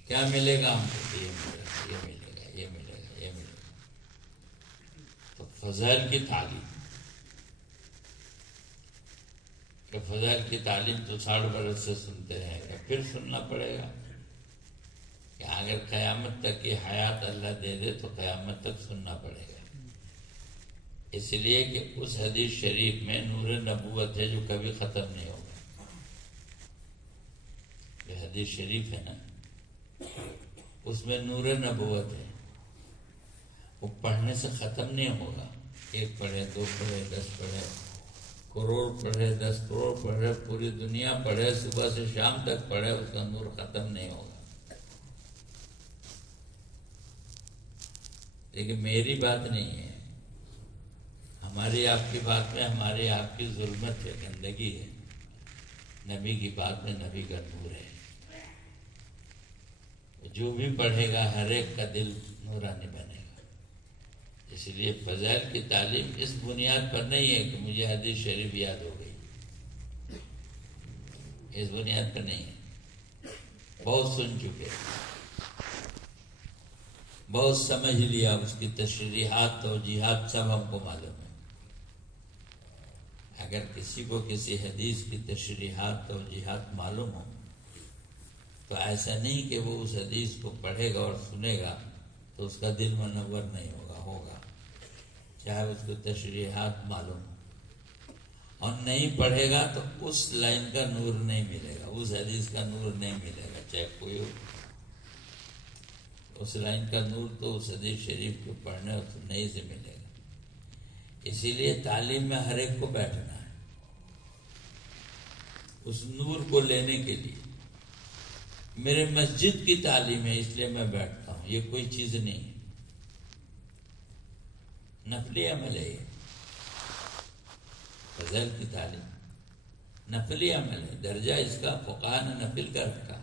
کیا ملے گا ہم کو، یہ ملے گا، یہ ملے گا، یہ ملے گا، یہ ملے گا۔ تو فضائل کی تعلیم، کہ فضائل کی تعلیم تو 60 برس سے سنتے رہیں گے، پھر سننا پڑے گا کہ اگر قیامت تک کی حیات اللہ دے دے تو قیامت تک سننا پڑے گا۔ اس لیے کہ اس حدیث شریف میں نور نبوت ہے جو کبھی ختم نہیں ہوگا۔ یہ حدیث شریف ہے نا، اس میں نور نبوت ہے، وہ پڑھنے سے ختم نہیں ہوگا۔ 1 پڑھے، 2 پڑھے، 10 پڑھے، کروڑ پڑھے، 10 کروڑ پڑھے، پوری دنیا پڑھے، صبح سے شام تک پڑھے، اس کا نور ختم نہیں ہوگا۔ لیکن میری بات نہیں ہے، ہماری آپ کی بات میں ہماری آپ کی ظلمت ہے، گندگی ہے، نبی کی بات میں نبی کا نور ہے. جو بھی پڑھے گا ہر ایک کا دل نورانی بنے گا. اس لیے فضائل کی تعلیم اس بنیاد پر نہیں ہے کہ مجھے حدیث شریف یاد ہو گئی، اس بنیاد پر نہیں ہے. بہت سن چکے، بہت سمجھ لیا، اس کی تشریحات توجیحات سب ہم کو معلوم ہے. اگر کسی کو کسی حدیث کی تشریحات توجیحات معلوم ہو تو ایسا نہیں کہ وہ اس حدیث کو پڑھے گا اور سنے گا تو اس کا دل منور نہیں ہوگا چاہے اس کو تشریحات معلوم ہو. اور نہیں پڑھے گا تو اس لائن کا نور نہیں ملے گا، اس حدیث کا نور نہیں ملے گا چاہے کوئی ہو. اس لائن کا نور تو اس حدیث شریف کو پڑھنے اور سننے سے ملے گا. اسی لیے تعلیم میں ہر ایک کو بیٹھنا ہے اس نور کو لینے کے لیے. میرے مسجد کی تعلیم ہے اس لیے میں بیٹھتا ہوں، یہ کوئی چیز نہیں ہے، نفلی عمل ہے. یہ فضل کی تعلیم نفلی عمل ہے، درجہ اس کا فقہاء نے نفل کر رکھا.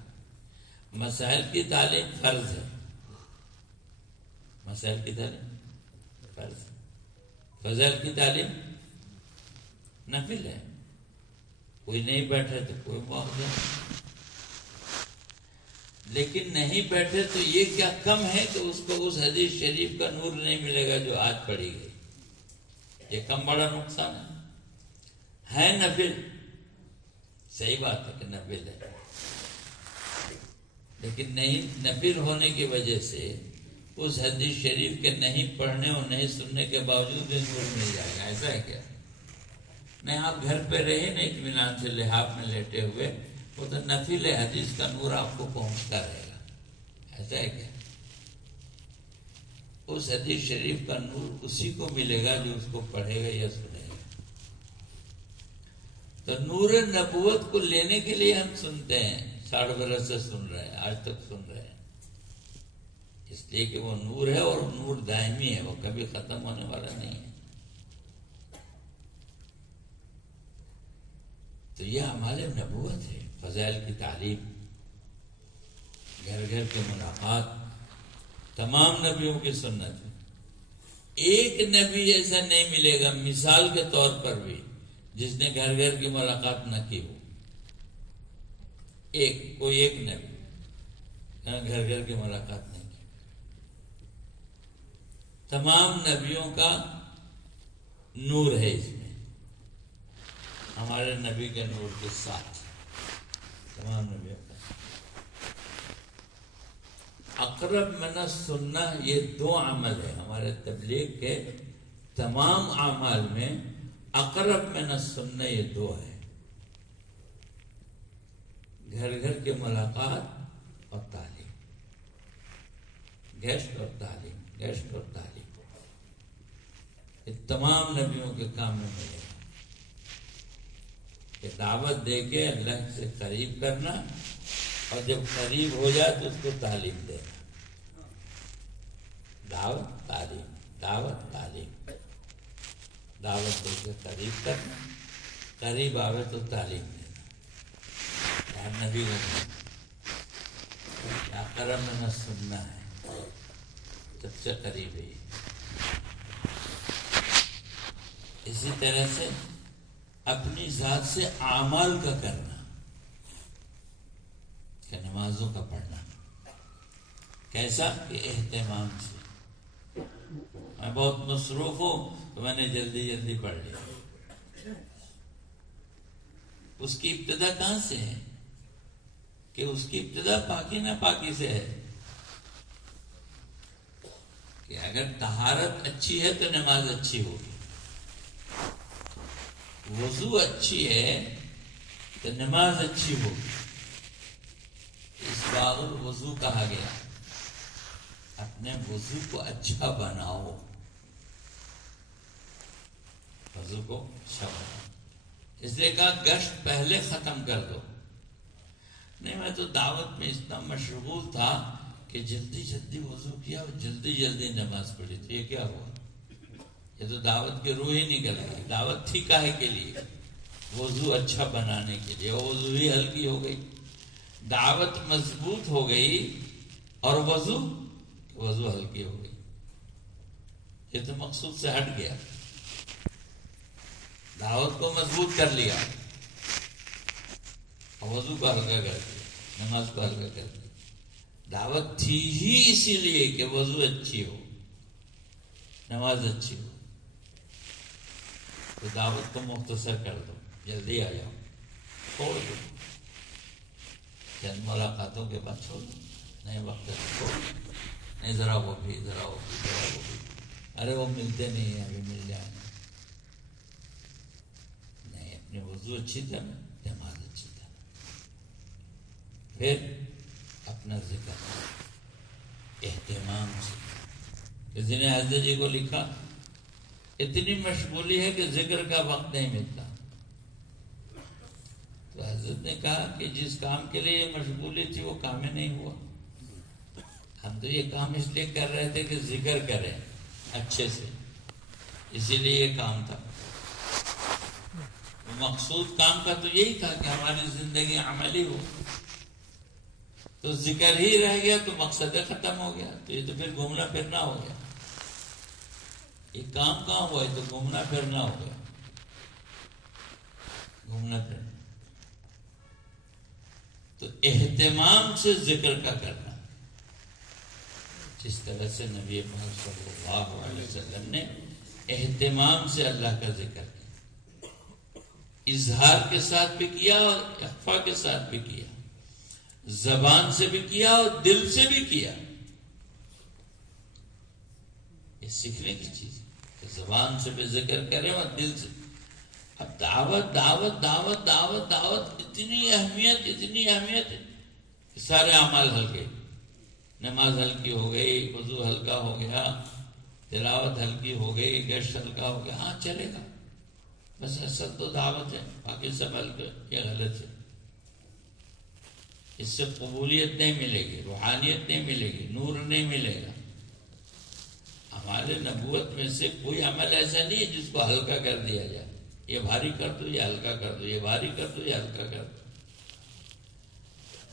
مسائل کی تعلیم فرض ہے، مسائل کی تعلیم فرض ہے. فضل کی تعلیم نفل ہے. کوئی نہیں بیٹھے تو کوئی معاوضہ نہیں، لیکن نہیں بیٹھے تو یہ کیا کم ہے کہ اس کو اس حدیث شریف کا نور نہیں ملے گا جو آج پڑھی گئی. یہ کم بڑا نقصان ہے نفل. صحیح بات ہے کہ نفل ہے، لیکن نہیں نفل ہونے کی وجہ سے اس حدیث شریف کے نہیں پڑھنے اور نہیں سننے کے باوجود بھی نور مل جائے گا. ایسا ہے کیا؟ نہیں، آپ گھر پہ رہے نا اطمینان سے لحاف میں لیٹے ہوئے، وہ تو نفل حدیث کا نور آپ کو پہنچتا رہے گا. ایسا ہے کیا؟ اس حدیث شریف کا نور اسی کو ملے گا جو اس کو پڑھے گا یا سنے گا. تو نور نبوت کو لینے کے لیے ہم سنتے ہیں، 60 برس سے سن رہے ہیں، آج تک سن رہے ہیں، اس لیے کہ وہ نور ہے اور نور دائمی ہے، وہ کبھی ختم ہونے والا نہیں ہے. تو یہ اعمال نبوت ہے. فضائل کی تعلیم، گھر گھر کی ملاقات، تمام نبیوں کی سنت ہے. ایک نبی ایسا نہیں ملے گا مثال کے طور پر بھی جس نے گھر گھر کی ملاقات نہ کی ہو. کوئی ایک نبی گھر گھر کی ملاقات نہیں کی. تمام نبیوں کا نور ہے اس میں، ہمارے نبی کے نور کے ساتھ تمام نبیوں کا. اقرب من السنہ، یہ 2 عمل ہے ہمارے تبلیغ کے تمام اعمال میں. اقرب من السنہ یہ 2 ہے، گھر گھر کے ملاقات اور تعلیم، گیشت اور تعلیم، گیشت اور تعلیم. یہ تمام نبیوں کے کام میں ملے گا کہ دعوت دے کے اللہ سے قریب کرنا، اور جب قریب ہو جائے تو اس کو تعلیم دینا. دعوت تعلیم، دعوت تعلیم، دعوت دے کے قریب کرنا، قریب آوے تو تعلیم دینا. نبی کا کرم نہ سننا ہے، سب سے قریب ہے. اسی طرح سے اپنی ذات سے اعمال کا کرنا، کہ نمازوں کا پڑھنا کیسا کہ اہتمام سے. میں بہت مصروف ہوں تو میں نے جلدی جلدی پڑھ لیا. اس کی ابتدا کہاں سے ہے؟ کہ اس کی ابتدا پاکی نہ پاکی سے ہے. کہ اگر طہارت اچھی ہے تو نماز اچھی ہوگی، وضو اچھی ہے تو نماز اچھی ہوگی. اس باب الوضو کہا گیا، اپنے وضو کو اچھا بناؤ، وضو کو اچھا بناؤ. اس لیے کہا گشت پہلے ختم کر دو. نہیں، میں تو دعوت میں اتنا مشغول تھا کہ کہ جلدی جلدی وضو کیا اور جلدی جلدی نماز پڑھی، تو یہ کیا ہوا؟ یہ تو دعوت کی روح ہی نکل گئی. دعوت تھی کاہے کے لیے؟ وضو اچھا بنانے کے لیے. وضو ہی ہلکی ہو گئی، دعوت مضبوط ہو گئی اور وضو ہلکی ہو گئی. یہ تو مقصود سے ہٹ گیا. دعوت کو مضبوط کر لیا اور وضو کو ہلکا کر دیا، نماز کو ہلکا کر دیا. دعوت تھی ہی اسی لیے کہ وضو اچھی ہو، نماز اچھی ہو. تو دعوت کو مختصر کر دو، جلدی آ جاؤ، چھوڑ دو. چند ملاقاتوں کے بعد چھوڑ دو، نئے وقت چھوڑ دو. نہیں ذرا وہ بھی. ارے وہ ملتے نہیں ہیں، ابھی مل جائیں گے. نہیں، اپنے وضو اچھی طرح، نماز اچھی طرح، پھر اپنا ذکر اہتمام سے. کسی نے حضرت جی کو لکھا اتنی مشغولی ہے کہ ذکر کا وقت نہیں ملتا. تو حضرت نے کہا کہ جس کام کے لیے یہ مشغولی تھی وہ کام ہی نہیں ہوا. ہم تو یہ کام اس لیے کر رہے تھے کہ ذکر کریں اچھے سے، اسی لیے یہ کام تھا. مقصود کام کا تو یہی تھا کہ ہماری زندگی عملی ہو. تو ذکر ہی رہ گیا تو مقصد ختم ہو گیا. تو یہ تو پھر گھومنا پھرنا ہو گیا. یہ کام کہاں ہوا؟ تو گھومنا پھرنا ہو گیا. گھومنا پھرنا. تو اہتمام سے ذکر کا کرنا، جس طرح سے نبی پاک صلی اللہ علیہ وسلم نے اہتمام سے اللہ کا ذکر کیا. اظہار کے ساتھ بھی کیا اور اخفا کے ساتھ بھی کیا، زبان سے بھی کیا اور دل سے بھی کیا. یہ سیکھنے کی چیز ہے کہ زبان سے بھی ذکر کریں اور دل سے. اب دعوت دعوت دعوت دعوت دعوت اتنی اہمیت ہے کہ سارے اعمال ہلکے. نماز ہلکی ہو گئی، وضو ہلکا ہو گیا، تلاوت ہلکی ہو گئی، گشت ہلکا ہو گیا. ہاں چلے گا، بس اصل تو دعوت ہے، باقی سب ہلکے. یہ غلط ہے. اس سے قبولیت نہیں ملے گی، روحانیت نہیں ملے گی، نور نہیں ملے گا. ہمارے نبوت میں سے کوئی عمل ایسا نہیں ہے جس کو ہلکا کر دیا جائے. یہ بھاری کر دو، یہ ہلکا کر دو، یہ بھاری کر دو، یہ ہلکا کر دو.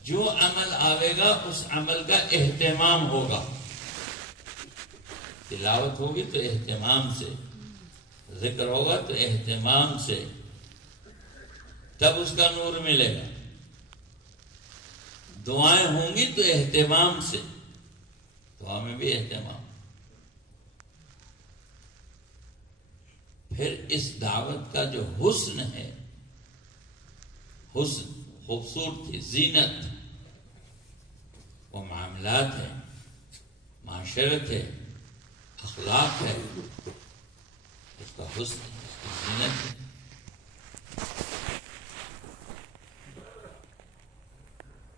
جو عمل آئے گا اس عمل کا اہتمام ہوگا. تلاوت ہوگی تو اہتمام سے، ذکر ہوگا تو اہتمام سے، تب اس کا نور ملے گا. دعائیں ہوں گی تو اہتمام سے، دعا میں بھی اہتمام. پھر اس دعوت کا جو حسن ہے، حسن، خوبصورتی، زینت، وہ معاملات ہے، معاشرت ہے، اخلاق ہے. اس کا حسن ہے، اس کی زینت ہے.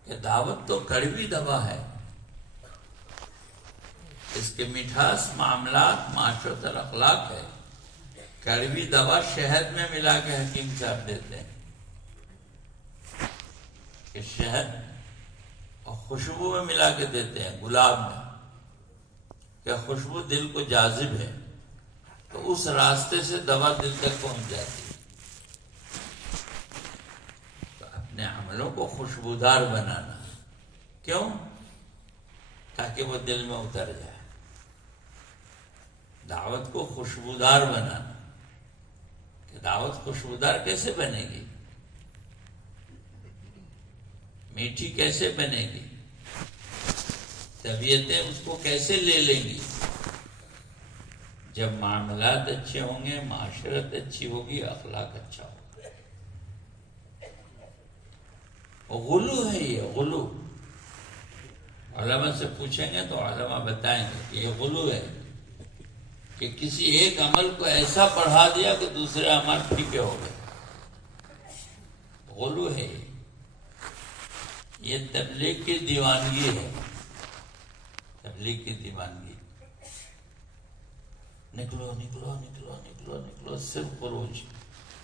کہ دعوت تو کڑوی دوا ہے. اس کے مٹھاس معاملات، معاشرت اور اخلاق ہے. کڑوی دوا شہد میں ملا کے حکیم صاحب دیتے ہیں کہ شہد اور خوشبو میں ملا کے دیتے ہیں، گلاب میں، کہ خوشبو دل کو جاذب ہے تو اس راستے سے دوا دل تک پہنچ جاتی ہے. تو اپنے عملوں کو خوشبودار بنانا. کیوں؟ تاکہ وہ دل میں اتر جائے. دعوت کو خوشبودار بنانا. کہ دعوت خوشبودار کیسے بنے گی؟ میٹھی کیسے بنے گی؟ طبیعتیں اس کو کیسے لے لیں گی؟ جب معاملات اچھے ہوں گے، معاشرت اچھی ہوگی، اخلاق اچھا ہوگا. غلو ہے یہ، غلو. علماء سے پوچھیں گے تو علماء بتائیں گے کہ یہ غلو ہے، کہ کسی ایک عمل کو ایسا پڑھا دیا کہ دوسرے عمل پھیکے ہو گئے. غلو ہے یہ تبلیغ کی دیوانگی ہے. تبلیغ کی دیوانگی. نکلو نکلو نکلو نکلو نکلو، صرف خروج،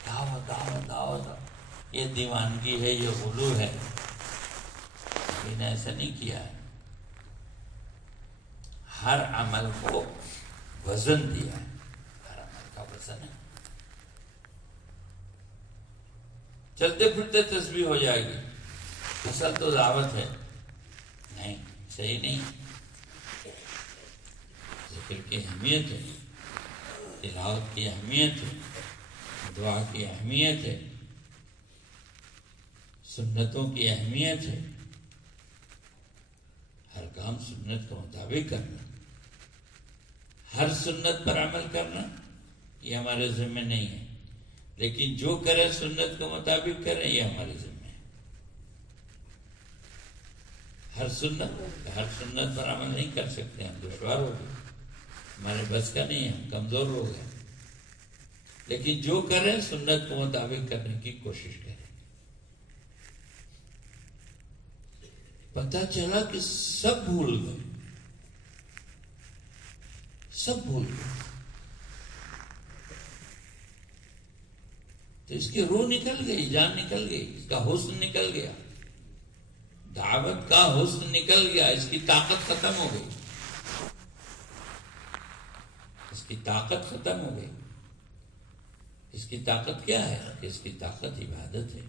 دعوت دعوت دعوت. یہ دیوانگی ہے، یہ غلو ہے. لیکن ایسا نہیں کیا ہے. ہر عمل کو وزن دیا ہے، ہر عمل کا وزن ہے. چلتے پھرتے تسبیح ہو جائے گی، اصل تو دعوت ہے. نہیں، صحیح نہیں. ذکر کی اہمیت ہے، تلاوت کی اہمیت ہے، دعا کی اہمیت ہے، سنتوں کی اہمیت ہے. ہر کام سنت کے مطابق کرنا، ہر سنت پر عمل کرنا یہ ہمارے ذمہ نہیں ہے، لیکن جو کرے سنت کے مطابق کریں یہ ہمارے ذمہ ہے. ہر سنت پر عمل نہیں کر سکتے، ہم دشوار ہو گئے، ہمارے بس کا نہیں ہے، ہم کمزور ہو گئے. لیکن جو کریں سنت کے مطابق کرنے کی کوشش کریں. پتہ چلا کہ سب بھول گئے، سب بھول گئے، تو اس کی روح نکل گئی، جان نکل گئی، اس کا حسن نکل گیا، دعوت کا حسن نکل گیا، اس کی طاقت ختم ہو گئی، اس کی طاقت ختم ہو گئی. اس کی طاقت کیا ہے؟ اس کی طاقت عبادت ہے،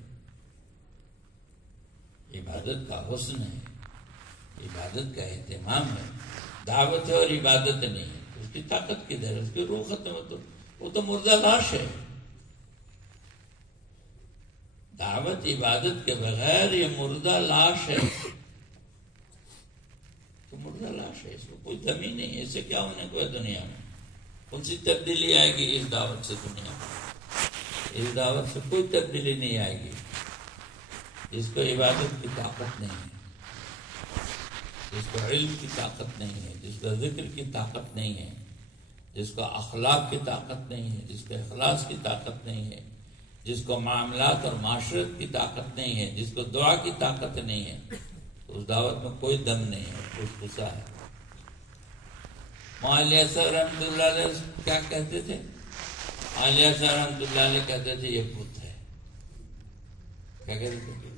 عبادت کا حسن ہے، عبادت کا اہتمام ہے. دعوت ہے اور عبادت نہیں ہے، اس کی طاقت کدھر ہے؟ اس کی روح ختم ہو، تو وہ تو مردہ لاش ہے. دعوت عبادت کے بغیر یہ مردہ لاش ہے، تو مردہ لاش ہے، اس کو کوئی دم ہی نہیں ہے. اسے کیا ہونے کو ہے دنیا میں؟ کون سی تبدیلی آئے گی اس دعوت سے؟ دنیا میں اس دعوت سے کوئی تبدیلی نہیں آئے گی. جس کو عبادت کی طاقت نہیں ہے، جس کو علم کی طاقت نہیں ہے، جس کو ذکر کی طاقت نہیں ہے، جس کو اخلاق کی طاقت نہیں ہے، جس کو اخلاص کی طاقت نہیں ہے، جس کو معاملات اور معاشرت کی طاقت نہیں ہے، جس کو دعا کی طاقت نہیں ہے، تو اس دعوت میں کوئی دم نہیں ہے، کچھ غصہ ہے. مولانا صاحب رحمۃ اللہ علیہ کیا کہتے تھے؟ مولانا صاحب رحمۃ اللہ علیہ کہتے تھے یہ بت ہے. کیا کہتے تھے؟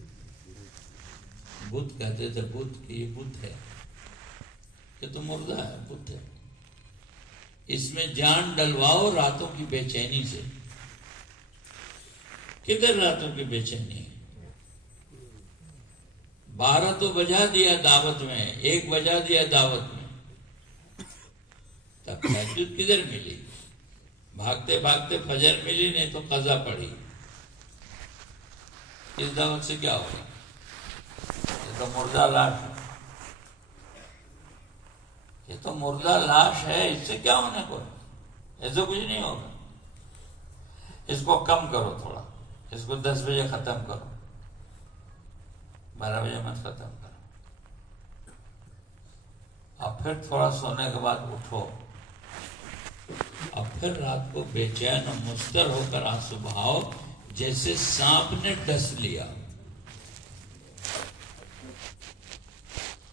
بت کہتے تھے، بت کی یہ بت ہے، یہ تو مردہ ہے، بت ہے. اس میں جان ڈلواؤ راتوں کی بے چینی سے. کدھر راتوں کی بے چینی ہے؟ 12 تو بجا دیا دعوت میں، 1 بجا دیا دعوت میں، تب تہجد کدھر ملی؟ بھاگتے بھاگتے فجر ملی، نہیں تو قضا پڑی. اس دعوت سے کیا ہوگا؟ یہ تو مردہ لاش ہے، یہ تو مردہ لاش ہے. اس سے کیا ہونے کو ہے؟ ایسے کچھ نہیں ہوگا. اس کو کم کرو تھوڑا، اس کو 10 بجے ختم کرو، 12 بجے مت ختم کرو. اب پھر تھوڑا سونے کے بعد اٹھو، اب پھر رات کو بے چین اور مضطر ہو کر آنسو بہاؤ جیسے سانپ نے ڈس لیا.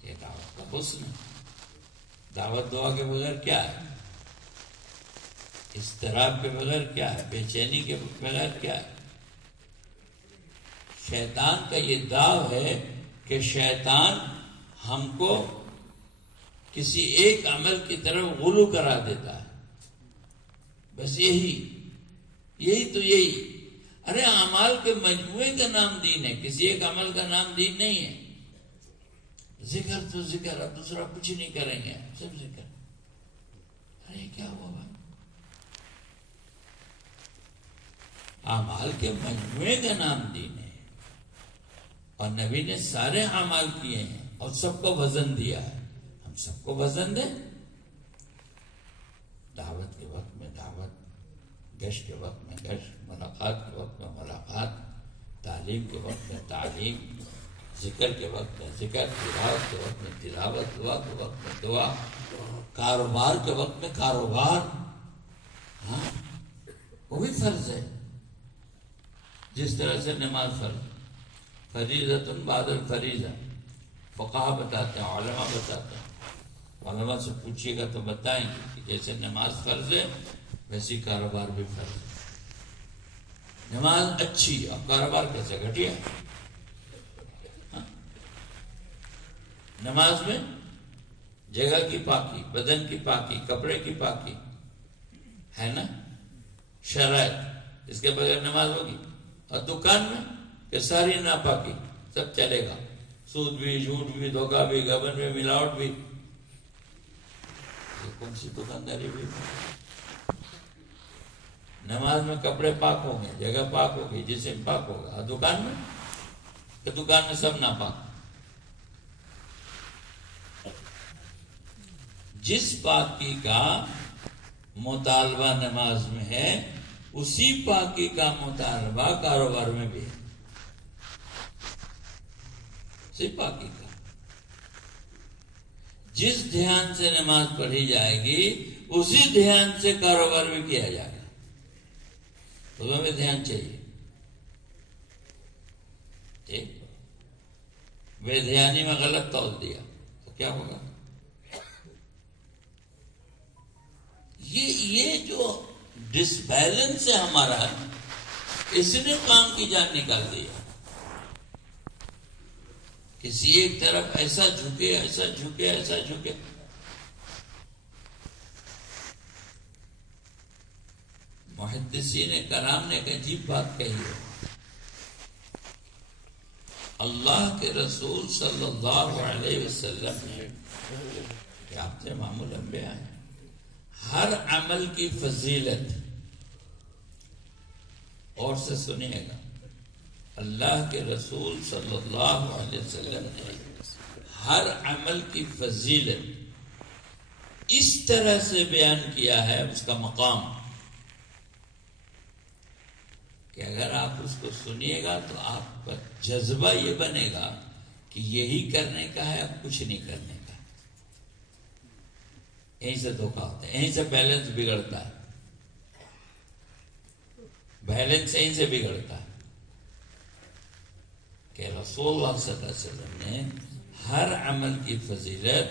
یہ دعوت کا حسن ہے. دعوت دعا کے بغیر کیا ہے؟ اضطراب کے بغیر کیا ہے؟ بے چینی کے بغیر کیا ہے؟ شیطان کا یہ داو ہے کہ شیطان ہم کو کسی ایک عمل کی طرف غلو کرا دیتا ہے. بس یہی تو یہی. ارے اعمال کے مجموعے کا نام دین ہے، کسی ایک عمل کا نام دین نہیں ہے. ذکر تو ذکر، اب دوسرا کچھ نہیں کریں گے، سب ذکر. ارے کیا ہوا بھائی؟ اعمال کے مجموعے کا نام دین ہے، اور نبی نے سارے اعمال کیے ہیں اور سب کو وزن دیا ہے. ہم سب کو وزن دیں. دعوت کے وقت میں دعوت، گشت کے وقت میں گشت، ملاقات کے وقت میں ملاقات، تعلیم کے وقت میں تعلیم، ذکر کے وقت میں ذکر، تلاوت کے وقت میں تلاوت، دعا کے وقت میں دعا، کاروبار کے وقت میں کاروبار. ہاں وہ بھی فرض ہے، جس طرح سے نماز فرض، فریضۃ بعد الفریضہ. فقہا بتاتے ہیں، علماء بتاتے ہیں. علماء سے پوچھیے گا تو بتائیں گے کہ جیسے نماز فرض ہے ویسی کاروبار بھی فرض ہے. نماز اچھی اور کاروبار کیسے گھٹیا؟ نماز میں جگہ کی پاکی، بدن کی پاکی، کپڑے کی پاکی ہے نا، شرائط، اس کے بغیر نماز ہوگی. اور دکان میں کہ ساری ناپاکی سب چلے گا، سود بھی، جھوٹ بھی، دھوکہ بھی، گبن بھی، ملاوٹ بھی. یہ کون سی دکانداری بھی؟ نماز میں کپڑے پاک ہوں گے، جگہ پاک ہوگی، جسم پاک ہوگا. اور دکان میں کہ دکان میں سب ناپاک. جس پاکی کا مطالبہ نماز میں ہے اسی پاکی کا مطالبہ کاروبار میں بھی ہے. اسی پاکی کا جس دھیان سے نماز پڑھی جائے گی اسی دھیان سے کاروبار بھی کیا جائے گا. تو ہمیں دھیان چاہیے. ٹھیک، بے دھیانی میں غلط تول دیا تو کیا ہوگا؟ یہ جو ڈس بیلنس ہے ہمارا، اس نے کام کی جان نکال دیا. کسی ایک طرف ایسا جھکے، ایسا جھکے، ایسا جھکے. محدثین کرام نے ایک عجیب بات کہی ہے. اللہ کے رسول صلی اللہ علیہ وسلم نے کہ آپ سے معمول انبیاء ہیں، ہر عمل کی فضیلت، اور سے سنیے گا، اللہ کے رسول صلی اللہ علیہ وسلم نے ہر عمل کی فضیلت اس طرح سے بیان کیا ہے، اس کا مقام، کہ اگر آپ اس کو سنیے گا تو آپ کا جذبہ یہ بنے گا کہ یہی کرنے کا ہے، اب کچھ نہیں کرنے کا. یہیں سے دھوکہ ہوتا ہے، یہیں سے بیلنس بگڑتا ہے. بیلنس یہیں سے بگڑتا ہے کہ رسول اللہ صلی اللہ علیہ وسلم نے ہر عمل کی فضیلت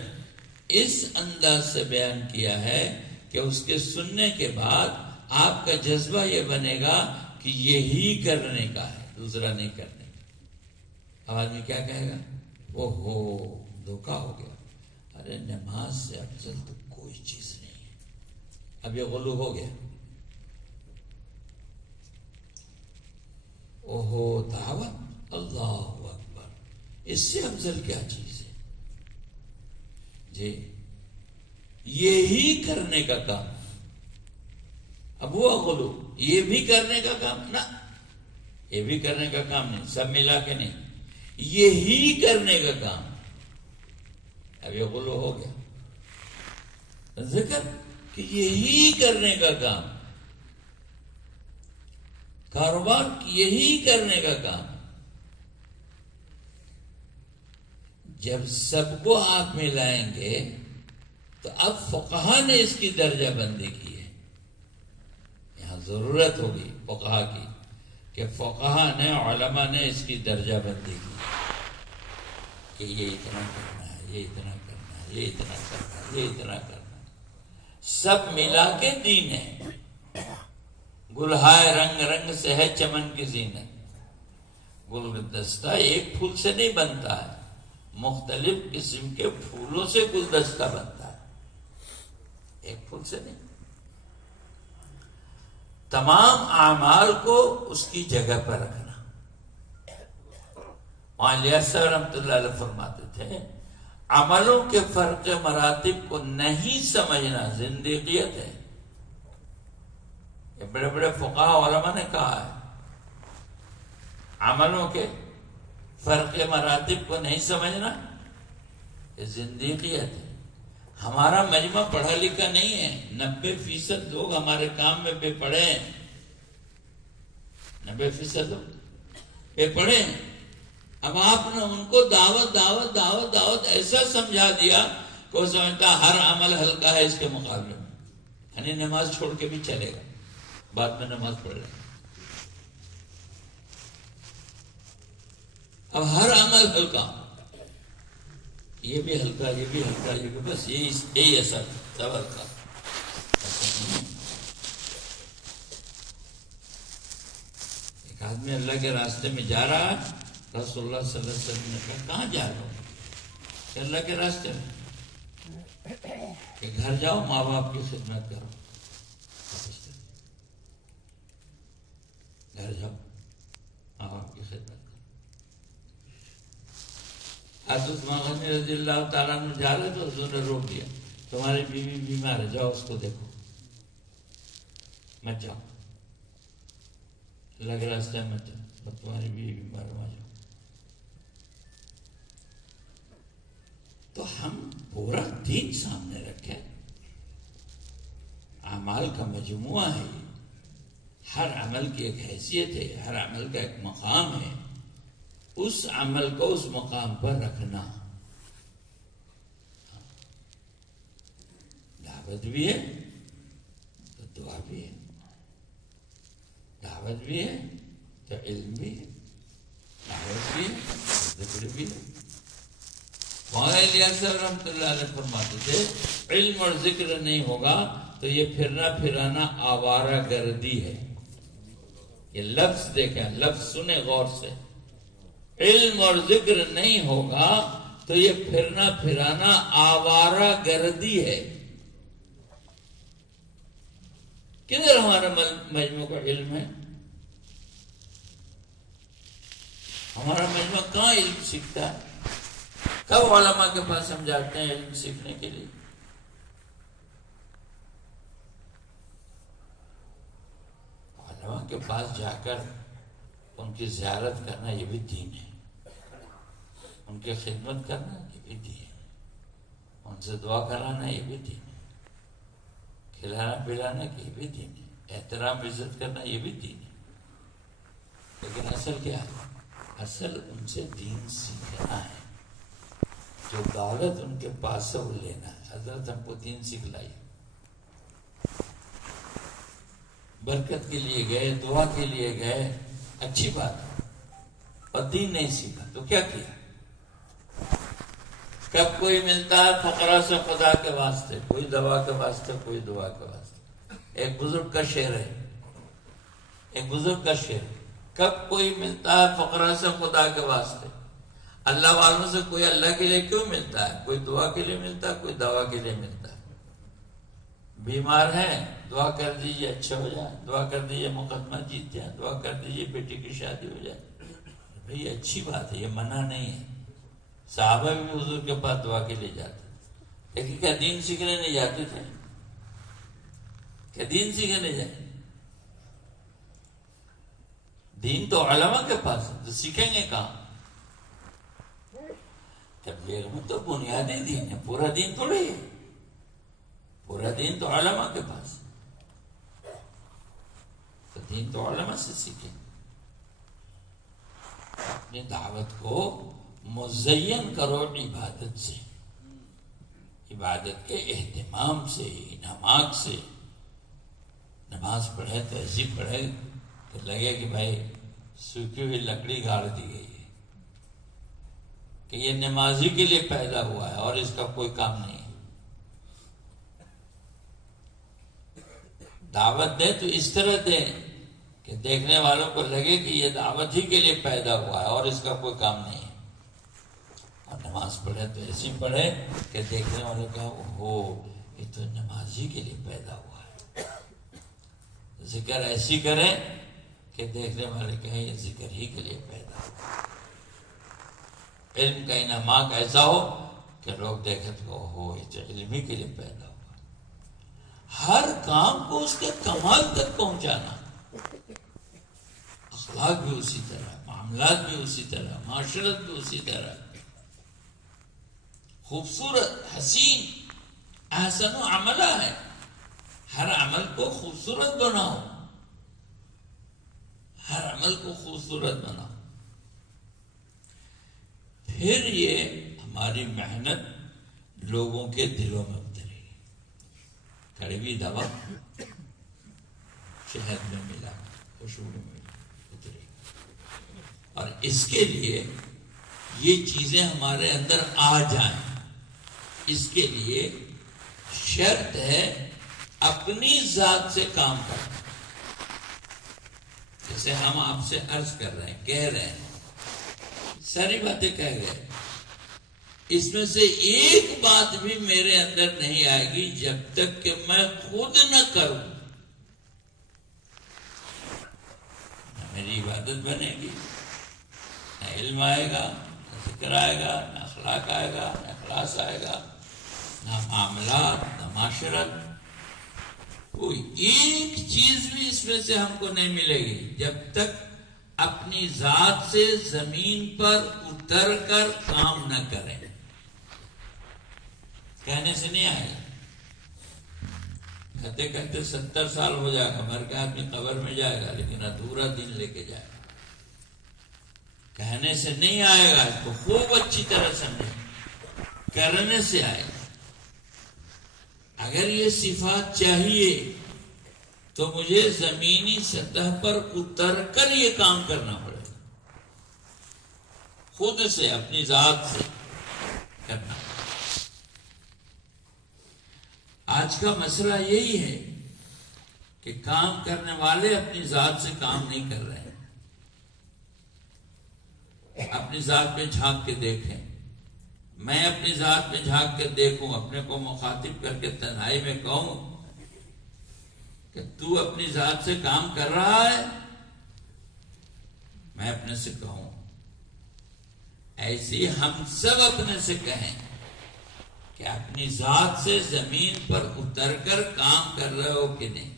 اس انداز سے بیان کیا ہے کہ اس کے سننے کے بعد آپ کا جذبہ یہ بنے گا کہ یہی کرنے کا ہے، دوسرا نہیں کرنے کا. اب آدمی کیا کہے گا؟ اوہو دھوکہ ہو گیا. ارے نماز سے افضل تو کوئی چیز نہیں ہے. اب یہ غلو ہو گیا. اوہو دعوت، اللہ اکبر، اس سے افضل کیا چیز ہے جی؟ یہی کرنے کا کام. اب وہ غلو، یہ بھی کرنے کا کام نہ، یہ بھی کرنے کا کام نہیں، سب ملا کے نہیں، یہی کرنے کا کام. اب یہ غلو ہو گیا. ذکر کہ یہی کرنے کا کام، کاروبار یہی کرنے کا کام. جب سب کو آپ ملائیں گے تو اب فقہا نے اس کی درجہ بندی کی ہے. یہاں ضرورت ہوگی فقہا کی کہ فقہا نے، علماء نے اس کی درجہ بندی کی کہ یہ اتنا کرنا ہے، یہ اتنا کرنا ہے، یہ اتنا کرنا ہے، یہ اتنا کرنا ہے. سب ملا کے دین ہے. گلہائے رنگ رنگ سے ہے چمن کی زینت. گلدستہ ایک پھول سے نہیں بنتا ہے، مختلف قسم کے پھولوں سے گلدستہ بنتا ہے، ایک پھول سے نہیں. تمام اعمال کو اس کی جگہ پر رکھنا. مولانا صاحب رحمۃ اللہ علیہ فرماتے تھے عملوں کے فرق مراتب کو نہیں سمجھنا زندیقیت ہے. یہ بڑے بڑے فقہاء علماء نے کہا ہے عملوں کے فرق مراتب کو نہیں سمجھنا یہ زندیقیت ہے. ہمارا مجمع پڑھا لکھا نہیں ہے، 90% لوگ ہمارے کام میں بے پڑھے ہیں. 90% لوگ بے پڑھے ہیں. اب آپ نے ان کو دعوت دعوت دعوت دعوت ایسا سمجھا دیا کہ وہ سمجھتا ہر عمل ہلکا ہے اس کے مقابلے میں، یعنی نماز چھوڑ کے بھی چلے گا، بعد میں نماز پڑھ لیں. اب ہر عمل ہلکا، یہ بھی ہلکا، یہ بھی ہلکا، یہ بھی، بس یہی اثر سب ہلکا. ایک آدمی اللہ کے راستے میں جا رہا ہے، رسول اللہ صلی اللہ علیہ وسلم نے کہا کہاں جا رہا ہوں؟ کہ اللہ کے راستے میں. کہ گھر جاؤ ماں باپ کی خدمت کرو، گھر جاؤ ماں باپ کی خدمت کرو۔ حضرت غنی رضی اللہ تعالیٰ عنہ جا رہے تو حضور نے روک دیا، تمہاری بیوی بیمار ہے، جاؤ اس کو دیکھو، مت جاؤ، لگ راستے مت جاؤ، تمہاری بیوی بیمار ہے، وہاں جاؤ۔ تو ہم پورا دین سامنے رکھیں، اعمال کا مجموعہ ہے، ہر عمل کی ایک حیثیت ہے، ہر عمل کا ایک مقام ہے، اس عمل کو اس مقام پر رکھنا۔ دعوت بھی ہے تو دعا بھی ہے، دعوت بھی ہے تو علم بھی ہے، دعوت بھی ہے تو ذکر بھی ہے۔ مولانا الیاس صاحب رحمۃ اللہ علیہ فرماتے تھے علم اور ذکر نہیں ہوگا تو یہ پھرنا پھرانا آوارہ گردی ہے۔ یہ لفظ دیکھیں، لفظ سنیں غور سے، علم اور ذکر نہیں ہوگا تو یہ پھرنا پھرانا آوارہ گردی ہے۔ کدھر ہمارا مجموعہ کا علم ہے؟ ہمارا مجموعہ کہاں علم سیکھتا ہے؟ کب علماء کے پاس ہم جاتے ہیں علم سیکھنے کے لیے؟ علماء کے پاس جا کر ان کی زیارت کرنا یہ بھی دین ہے، ان کی خدمت کرنا یہ بھی دین ہے، ان سے دعا کرانا یہ بھی دین ہے، کھلانا پلانا یہ بھی دین ہے، احترام عزت کرنا یہ بھی دین ہے۔ لیکن اصل کیا ہے؟ اصل ان سے دین سیکھنا ہے، جو دولت ان کے پاس سے وہ لینا ہے۔ حضرت ہم کو دین سکھلائی، برکت کے لیے گئے، دعا کے لیے گئے، اچھی بات ہے، اور دین نہیں سیکھا تو کیا کیا؟ کب کوئی ملتا ہے فقراء سے خدا کے واسطے، کوئی دوا کے واسطے، کوئی دعا کے واسطے۔ ایک بزرگ کا شعر ہے، ایک بزرگ کا شعر، کب کوئی ملتا ہے فقراء سے خدا کے واسطے، اللہ والوں سے کوئی اللہ کے لیے کیوں ملتا ہے؟ کوئی دعا کے لیے ملتا ہے، کوئی دوا کے لیے ملتا ہے۔ بیمار ہیں دعا کر دیجئے اچھا ہو جائے، دعا کر دیجئے مقدمہ جیت جائے، دعا کر دیجئے بیٹی کی شادی ہو جائے۔ بھئی یہ اچھی بات ہے، یہ منع نہیں ہے، صحابہ بھی حضور کے پاس دعا کے لیے جاتے، لیکن کیا دین سیکھنے نہیں جاتے تھے؟ کیا دین سیکھنے جاتے؟ دین تو علماء کے پاس ہے، تو سیکھیں گے کہاں؟ تبلیغ میں تو بنیادی دین ہے، پورا دین تھوڑی ہے، پورا دین تو علماء کے پاس ہے، تو دین تو علماء سے سیکھیں۔ اپنی دعوت کو مزین کرو عبادت سے، عبادت کے اہتمام سے، انعامات سے۔ نماز پڑھے تو ایسی پڑھے کہ لگے کہ بھائی سوکھی ہوئی لکڑی گاڑ دی گئی ہے، کہ یہ نمازی کے لیے پیدا ہوا ہے اور اس کا کوئی کام نہیں ہے۔ دعوت دیں تو اس طرح دیں کہ دیکھنے والوں کو لگے کہ یہ دعوت ہی کے لیے پیدا ہوا ہے اور اس کا کوئی کام نہیں ہے۔ اور نماز پڑھے تو ایسی پڑھے کہ دیکھنے والوں کا ہو یہ تو نمازی کے لیے پیدا ہوا ہے۔ ذکر ایسی کریں کہ دیکھنے والے کہیں یہ ذکر ہی کے لیے پیدا ہوا ہے۔ علم کا انعامات ایسا ہو کہ لوگ دیکھیں تو ہو یہ تو علم ہی کے لیے پیدا ہوا۔ ہر کام کو اس کے کمال تک پہنچانا، اخلاق بھی اسی طرح، معاملات بھی اسی طرح، معاشرت بھی اسی طرح، خوبصورت حسین احسن و عملہ ہے۔ ہر عمل کو خوبصورت بناؤ، ہر عمل کو خوبصورت بناؤ، پھر یہ ہماری محنت لوگوں کے دلوں میں اترے گی۔ کڑوی دوا شہد میں ملا، خوشبو میں اترے گی، اور اس کے لیے یہ چیزیں ہمارے اندر آ جائیں، اس کے لیے شرط ہے اپنی ذات سے کام کرنا۔ جیسے ہم آپ سے عرض کر رہے ہیں، کہہ رہے ہیں، ساری باتیں کہہ گئے، اس میں سے ایک بات بھی میرے اندر نہیں آئے گی جب تک کہ میں خود نہ کروں. نہ میری عبادت بنے گی، نہ علم آئے گا، نہ ذکر آئے گا، نہ اخلاق آئے گا، نہ اخلاص آئے گا، نہ معاملات، نہ معاشرت. کوئی ایک چیز بھی اس میں سے ہم کو نہیں ملے گی جب تک اپنی ذات سے زمین پر اتر کر کام نہ کریں. کہنے سے نہیں آئے گا. کہتے کہتے 70 سال ہو جائے گا، مر کے آدمی قبر میں جائے گا لیکن ادھورا دن لے کے جائے گا. کہنے سے نہیں آئے گا، اس کو خوب اچھی طرح سمجھیں، کرنے سے آئے گا. اگر یہ صفات چاہیے تو مجھے زمینی سطح پر اتر کر یہ کام کرنا پڑے گا، خود سے اپنی ذات سے کرنا. آج کا مسئلہ یہی ہے کہ کام کرنے والے اپنی ذات سے کام نہیں کر رہے ہیں. اپنی ذات پہ جھانک کے دیکھیں، میں اپنی ذات میں جھانک کے دیکھوں، اپنے کو مخاطب کر کے تنہائی میں کہوں کہ تو اپنی ذات سے کام کر رہا ہے. میں اپنے سے کہوں، ایسی ہم سب اپنے سے کہیں کہ اپنی ذات سے زمین پر اتر کر کام کر رہے ہو کہ نہیں.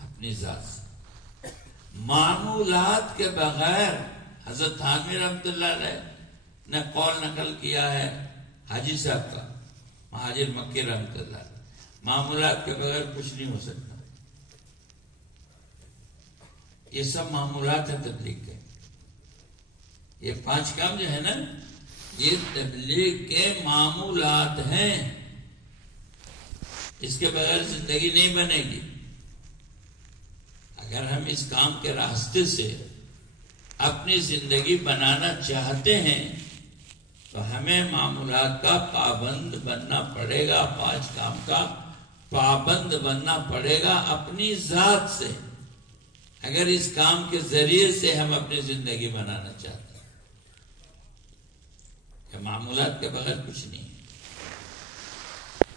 اپنی ذات سے معمولات کے بغیر حضرت تھانوی رحمۃ اللہ علیہ نے قول نقل کیا ہے حاجی صاحب کا، مہاجر مکی رحمۃ اللہ علیہ، معمولات کے بغیر کچھ نہیں ہو سکتا. یہ سب معمولات ہیں تبلیغ کے. یہ 5 کام جو ہے نا، یہ تبلیغ کے معمولات ہیں. اس کے بغیر زندگی نہیں بنے گی. اگر ہم اس کام کے راستے سے اپنی زندگی بنانا چاہتے ہیں تو ہمیں معمولات کا پابند بننا پڑے گا، 5 کام کا پابند بننا پڑے گا اپنی ذات سے، اگر اس کام کے ذریعے سے ہم اپنی زندگی بنانا چاہتے ہیں. کہ معمولات کے بغیر کچھ نہیں ہے،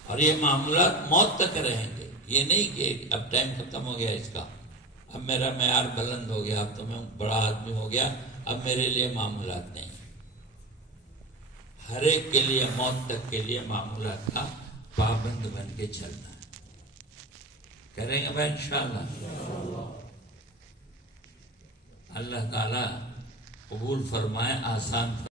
اور یہ معمولات موت تک رہیں گے. یہ نہیں کہ اب ٹائم ختم ہو گیا اس کا، اب میرا معیار بلند ہو گیا، اب تو میں بڑا آدمی ہو گیا، اب میرے لیے معمولات نہیں. ہر ایک کے لیے موت تک کے لیے معمولات کا پابند بن کے چلنا ہے. کریں گے بھائی انشاءاللہ. اللہ تعالی قبول فرمائے، آسان فرمائے.